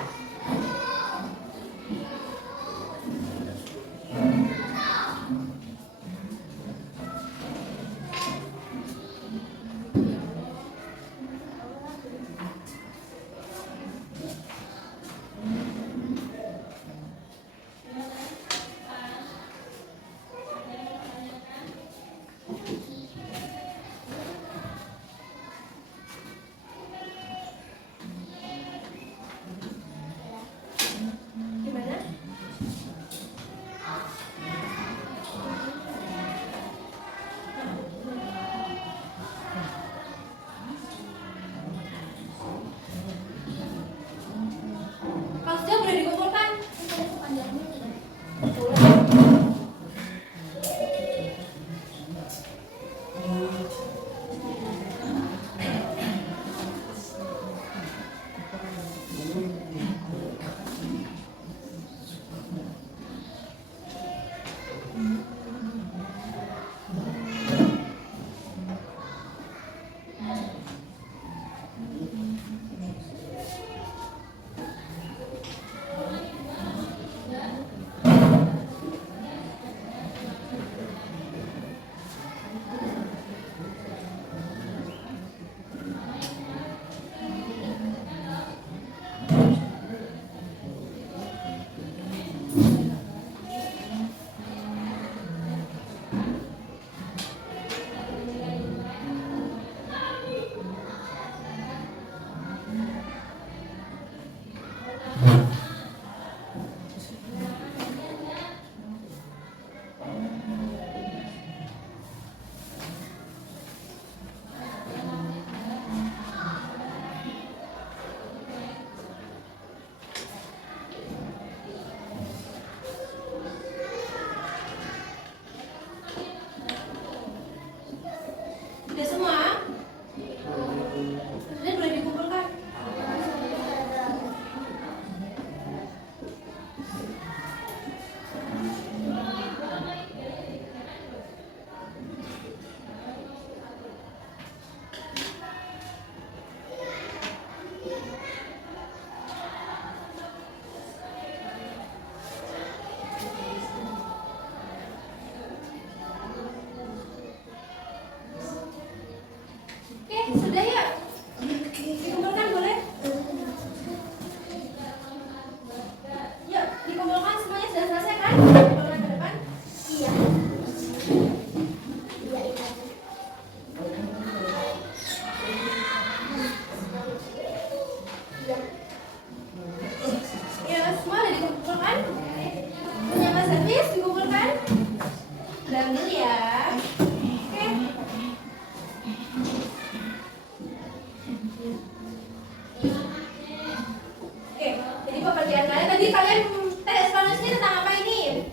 tadi kalian tes panasnya tentang apa ini?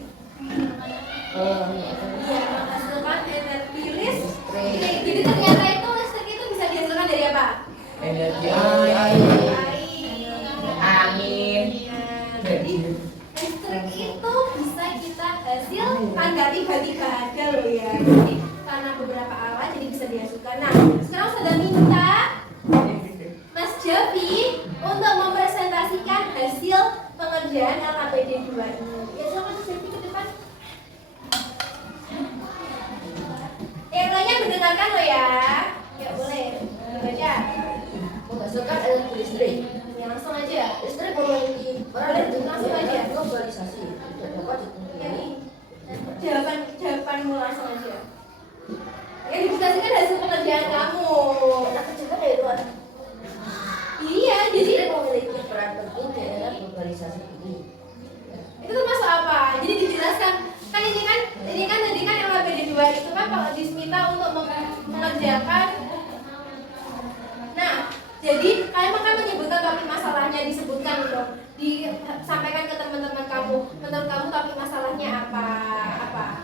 Iya, menghasilkan energi listrik. Jadi ternyata itu listrik itu bisa dihasilkan dari apa? Energi Air. angin. Jadi listrik itu bisa kita hasilkan, nggak tiba-tiba ada loh ya. Jadi karena beberapa alat jadi bisa dihasilkan. Nah, sekarang sudah minta Mas Javi untuk mempresentasikan hasil pengerjaan LKPD 2 ini. Ya silakan Mas Javi ke depan. Yang lainnya mendengarkan loh ya. Ya boleh. Dibaca. Menghasilkan energi listrik. Ya langsung aja. Listrik memiliki peran Langsung aja. globalisasi tidak dapat dipungkiri. Jawabanmu langsung aja. Yang dipresentasikan hasil pengerjaan kamu. Enak kecilkan ya itu. Iya, jadi Listrik memiliki peran penting di era globalisasi ini. itu termasuk apa? Jadi dijelaskan kan ini kan tadi kan LKPD 2 itu kan kalau diminta untuk mengerjakan. Nah, jadi kalian akan menyebutkan topik masalahnya, disebutkan dong, disampaikan ke teman-teman kamu. Menurut kamu topik masalahnya apa?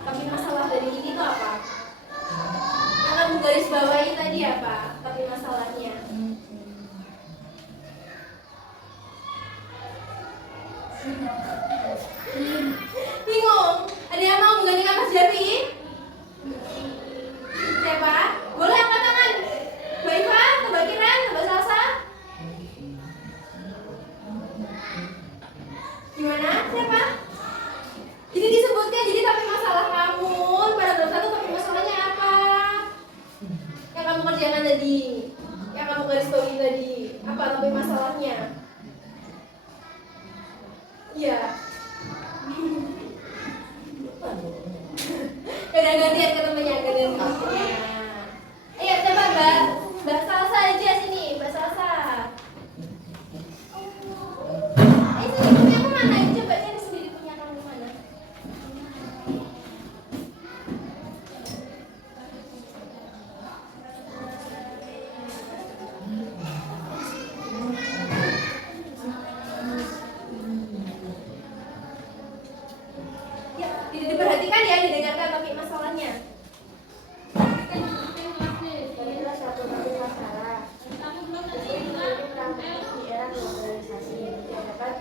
Topik masalah dari ini itu apa? Yang kamu garis bawahi tadi apa? Topik masalahnya. Bingung? Ada yang mau menggantikan Mas Javi? Siapa? Boleh angkat tangan. Mbak Iva, Mbak Kiran, Mbak Salsa. Gimana? Siapa? Jadi disebutkan, jadi topik masalah kamu paragraf 1 topik masalahnya apa? Yang kamu kerjakan tadi, yang kamu garis bawahi tadi, apa topik masalahnya? Iya. Udah gantian ke temennya, gantian ke temennya. Ayo coba Mbak Salsa aja sini, Mbak Salsa. Sini punya aku mana? Coba cari sendiri punya kamu mana? Ya, diperhatikan ya, didengarkan topik masalahnya. Inilah satu topik masalah. Listrik menjadi peran penting di era globalisasi yang dapat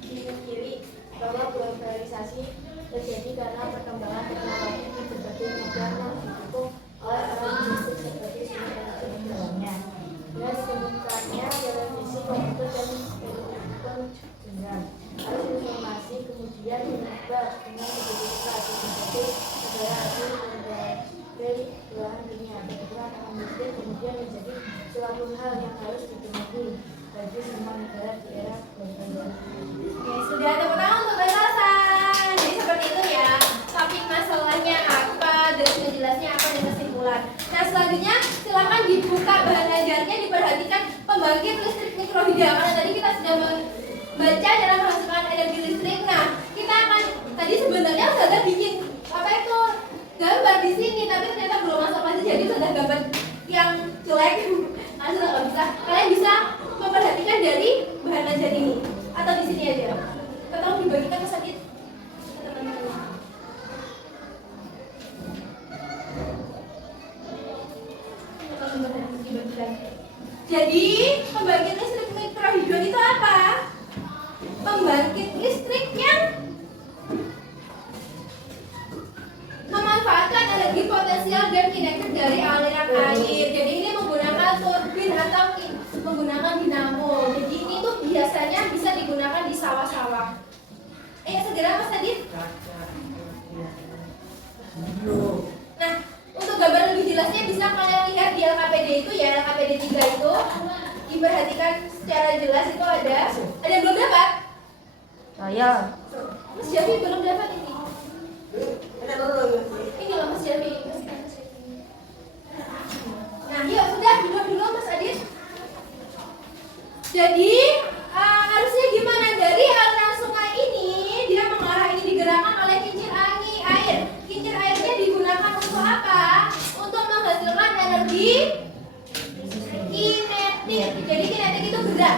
dimungkiri bahwa globalisasi terjadi karena perkembangan teknologi di berbagai bidang yang didukung oleh peran listrik seperti sumber energi dalamnya. Dengan ditemukannya televisi, komputer, dan telepon genggam, arus informasi kemudian berubah dengan begitu cepat seperti negara asing dari belahan dunia. Kebetulan ekonomi listrik kemudian menjadi suatu hal yang harus dipenuhi bagi semua negara di era globalisasi. Oke, sudah tepuk tangan untuk Mbak Salsa. Jadi seperti itu ya, topik masalahnya apa, dan jelasnya apa, dan kesimpulan. Nah selanjutnya silakan dibuka bahan ajarnya, diperhatikan pembangkit listrik mikrohidra. Karena tadi kita sudah membaca dalam menghasilkan energi listrik. Nah kita akan tadi sebenarnya sudah bikin apa itu gambar di sini, tapi ternyata belum masuk pasti, jadi sudah gambar yang jelek. Kalian sudah nggak bisa. Kalian bisa memperhatikan dari bahan ajar ini atau di sini aja. Tolong dibagikan ke sakit teman-teman. Jadi pembangkit listrik mikrohidro itu apa? Pembangkit listrik yang memanfaatkan energi potensial dan kinetik dari aliran air. Jadi ini menggunakan turbin atau menggunakan dinamo. Jadi ini tuh biasanya bisa digunakan di sawah-sawah. Segera Mas Adit. Nah, untuk gambar lebih jelasnya bisa kalian lihat di LKPD itu ya, LKPD 3 itu. Diperhatikan secara jelas itu ada yang belum dapat? Saya. Mas Javi belum dapat ini. Ini loh Mas Javi. Nah, yuk sudah dulu Mas Adit. Jadi harusnya gimana dari aliran sungai ini dia mengarah, ini digerakkan oleh kincir air. Kincir airnya digunakan untuk apa? Untuk menghasilkan energi kinetik. Jadi kinetik itu gerak.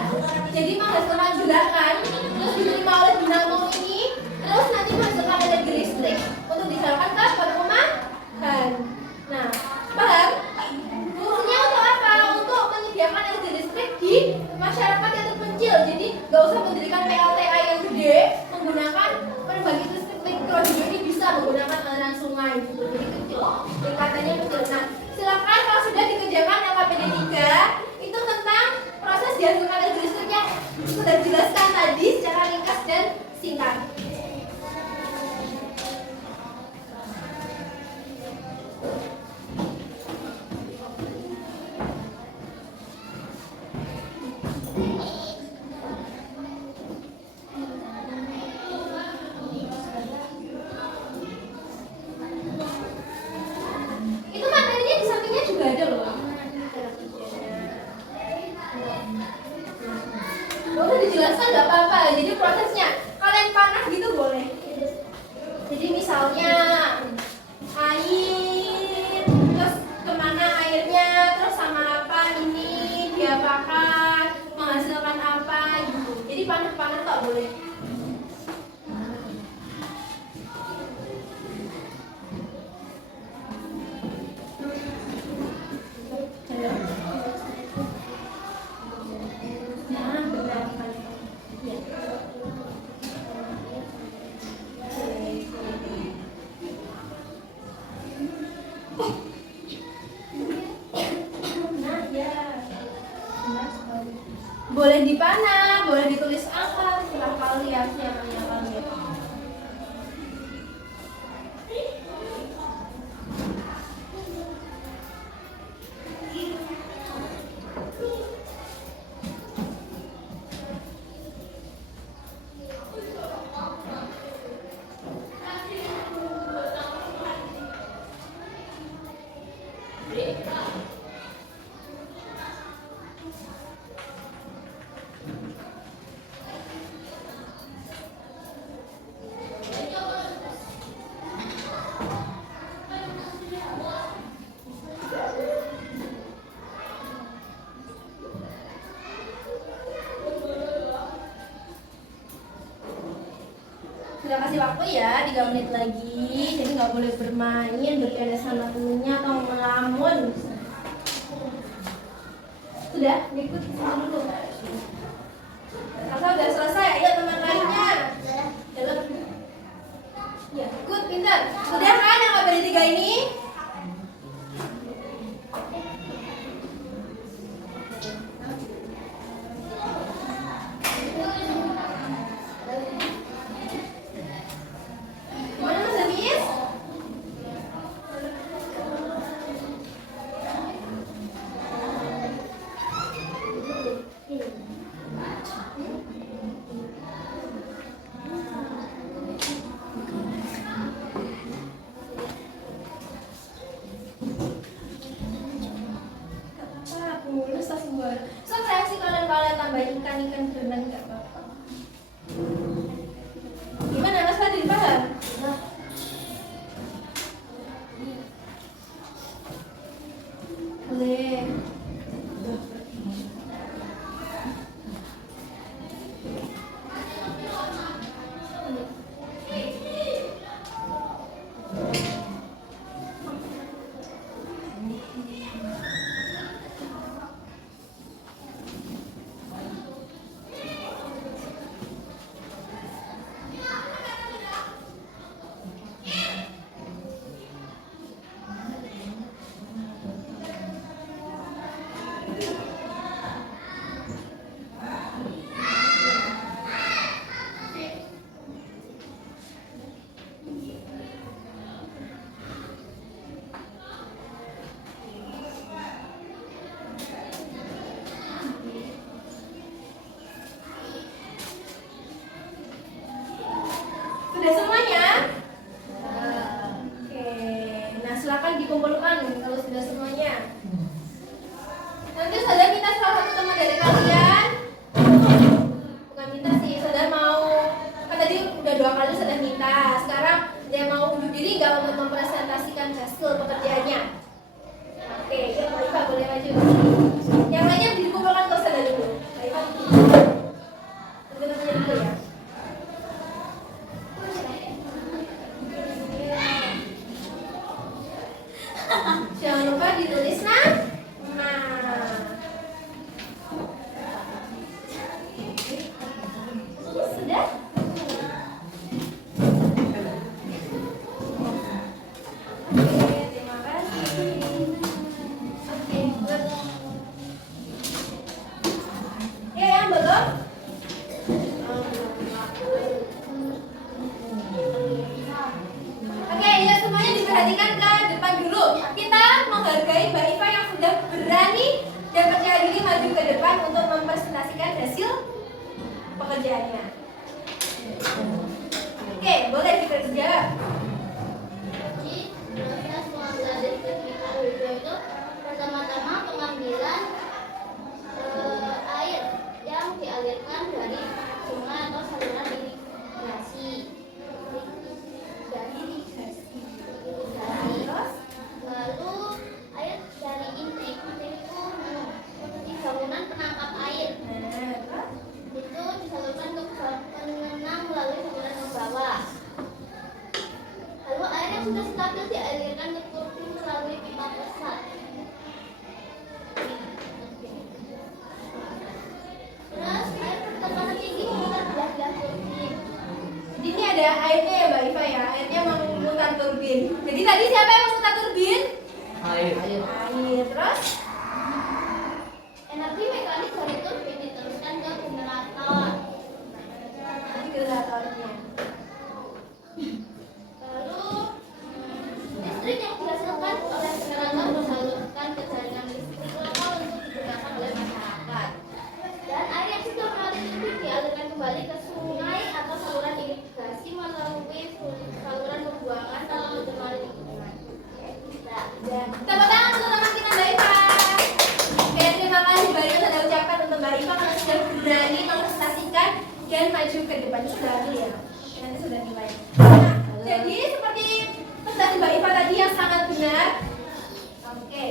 Jadi menghasilkan gerakan. Terus boleh. Halo. Nah, benar sekali. Iya. Nah, ya. Boleh dipana, boleh ditulis apa, setelah kalian siapanya kalian. Sudah kasih waktu ya 3 menit lagi, jadi nggak boleh bermain, bercanda sama temennya atau melamun. Sudah, ikut dulu. Kakak udah selesai, ayo teman lainnya. Jalan. Ya, ikut pintar. Sudah kan yang beri 3 ini? Mana Mas Amis? Aku mulus langsung buat. So reaksi kalian tambahin ikan berenang nggak apa-apa. Gimana Mas Fadil, paham? Boleh. Sudah semuanya? Oke. Nah, silakan dikumpulkan kalau sudah semuanya. Nanti saudara minta salah satu teman dari kalian. Bukan minta sih, saudara mau. Kan tadi udah 2 kali saudara minta. Sekarang dia mau unjuk diri nggak untuk mempresentasikan hasil pekerjaannya? Oke, ya Mbak Iva boleh maju. Yang lainnya dikumpulkan ke saudara dulu. Mbak Iva. Teman-temannya dulu ya. Jangan lupa ditulis sudah? Oke, terima kasih. Oke, good. Ya, yang belum? Oke, ya semuanya diperhatikan ke depan dulu. Kita menghargai Mbak Iva yang sudah berani dan percaya diri maju ke depan untuk mempresentasikan hasil pekerjaannya. Oke, boleh dikerja. Jadi, proses pengambilan sertifikat itu pertama-tama pengambilan air yang dialirkan dari sungai atau saluran irigasi. Lalu air dari intake itu seperti bangunan penangkap air. Itu disalurkan ke saluran sudah stabil dialirkan ke turbin melalui pipa pesat. Terus air bertekanan tinggi memutar belah-belah turbin. Jadi ini ada airnya ya Mbak Iva ya, airnya memutar turbin. Jadi tadi siapa yang memutar turbin? Air. Air. Terus Energi mekanik dari turbin diteruskan ke generator. ini generatornya. Lalu listrik yang dihasilkan oleh generator disalurkan ke jaringan listrik lokal untuk digunakan oleh masyarakat. Dan air yang sudah melalui turbin dialirkan kembali ke sungai atau saluran irigasi melalui saluran pembuangan dalam mencemari lingkungan. Tepuk tangan untuk teman kita Mbak Iva. Oke, terima kasih banyak yang sudah ucapkan untuk Mbak Iva karena sudah berani mempresentasikan dan maju ke depan. Itu sudah adil ya, nanti sudah nilai. Nah, jadi seperti presentasi Mbak Iva tadi yang sangat benar. Oke,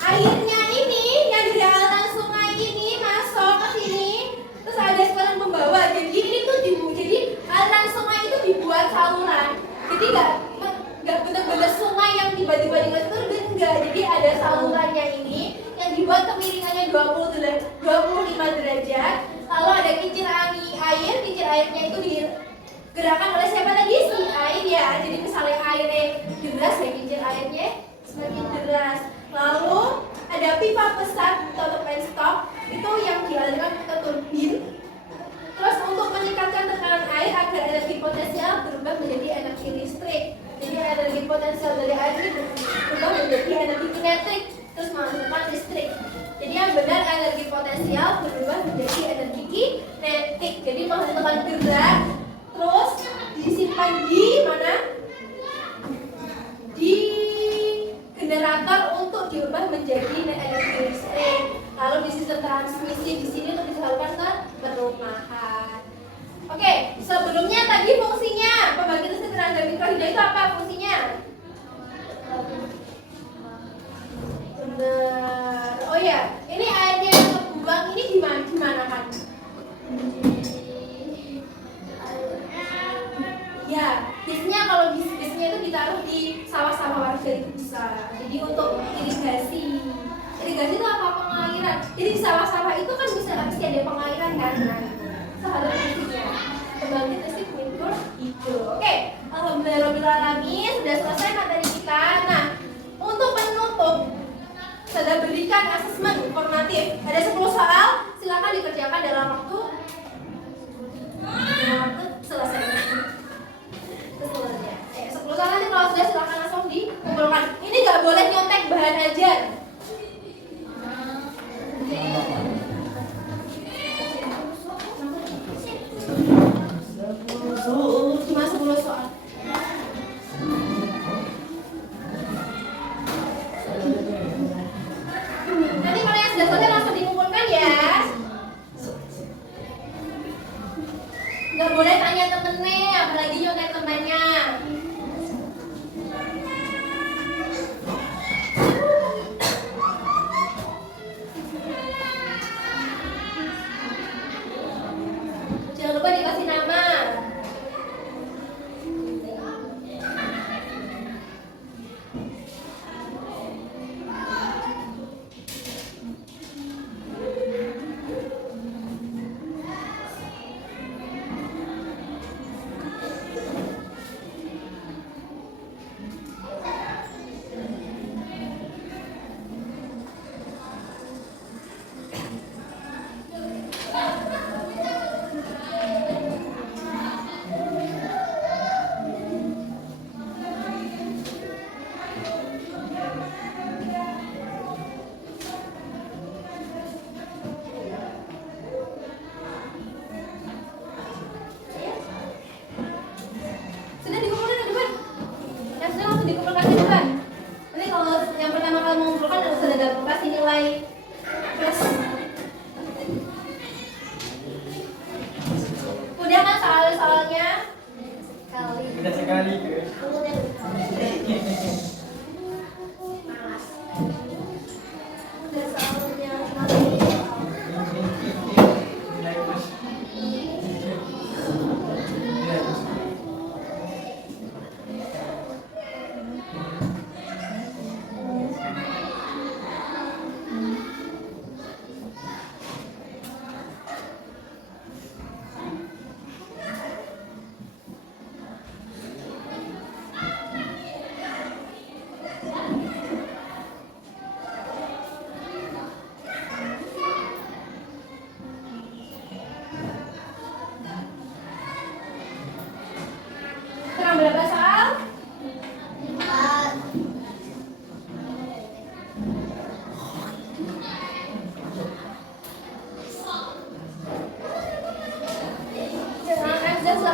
airnya ini yang dari aliran sungai ini masuk ke sini, terus ada sekarang pembawa. Jadi ini tuh jadi aliran sungai itu dibuat saluran. Jadi nggak benar-benar sungai yang tiba-tiba dikasih turbin, enggak. Jadi ada salurannya ini yang dibuat kemiringannya 25 derajat. Lalu ada kincir air, kincir airnya itu digerakkan oleh siapa tadi? Si air ya. Jadi misalnya airnya deras ya kincir airnya semakin deras. Lalu ada pipa pesat atau penstop itu yang dialirkan ke turbin. Terus untuk meningkatkan tekanan air agar energi potensial berubah menjadi energi listrik. Jadi energi potensial dari air ini berubah menjadi energi kinetik, terus menghasilkan listrik. Jadi yang benar energi potensial berubah menjadi energi kinetik. Jadi menghasilkan gerak, terus disimpan di mana? Di generator untuk diubah menjadi energi listrik. Lalu di sistem transmisi di sini untuk disalurkan ke perumahan. Oke, sebelumnya tadi fungsinya pembangkit listrik tenaga mikrohidro itu apa fungsinya? Benar. Oh ya, ini airnya yang kebuang ini gimana kan? Ya, biasanya kalau biasanya itu ditaruh di sawah-sawah warga itu bisa. Jadi untuk irigasi itu apa? Pengairan. Jadi di sawah-sawah itu kan bisa pasti ada pengairan kan? Seharusnya fungsinya pembangkit listrik mikrohidro. Oke, alhamdulillahirobbilalamin sudah selesai materi kita. Nah, untuk penutup saya berikan asesmen formatif. Ada 10 soal, silakan dikerjakan dalam waktu selesai. 10 soal nanti kalau sudah silakan langsung dikumpulkan. Ini nggak boleh nyontek bahan ajar. Cuma 10 soal. Nanti kalau yang sudah selesai langsung dikumpulkan ya. Nggak boleh tanya temennya, apalagi nyontek temannya. Jangan lupa dikasih nama. Sudah dikumpulkan ke depan. Yang sudah langsung dikumpulkan ke depan. Nanti kalau yang pertama kali mengumpulkan harus sudah dapat kasih nilai plus. Udah kan soal-soalnya? Sekali. Udah sekali ke. Malas. Udah soalnya. Nilai plus. Nilai plus.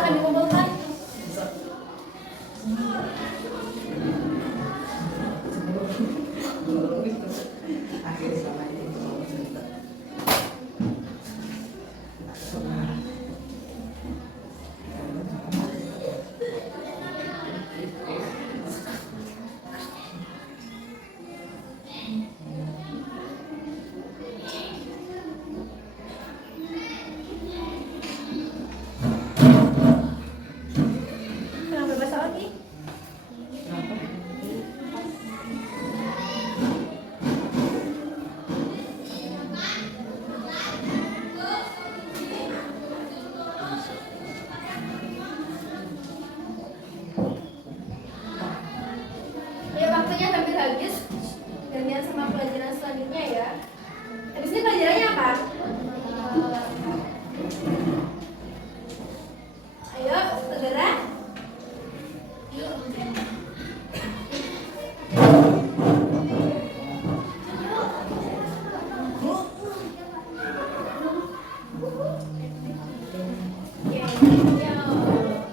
akan dikumpulkan? Kenapa bahasa lagi? Ya waktunya hampir habis. Gantian sama pelajaran selanjutnya ya. Habis ini pelajarannya apa? Ayo segera.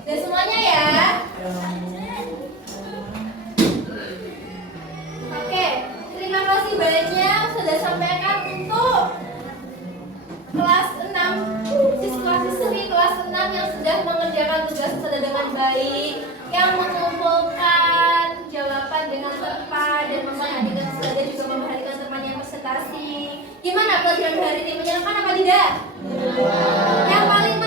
Udah semuanya ya? Oke, terima kasih banyak sudah sampaikan untuk kelas 6 siswa-siswi kelas 6 yang sudah mengerjakan tugas sudah dengan baik, yang mengumpulkan jawaban dengan tepat dan memperhatikan dan juga memperhatikan temannya presentasi. Gimana pelajaran hari ini, menyenangkan apa tidak? Yang paling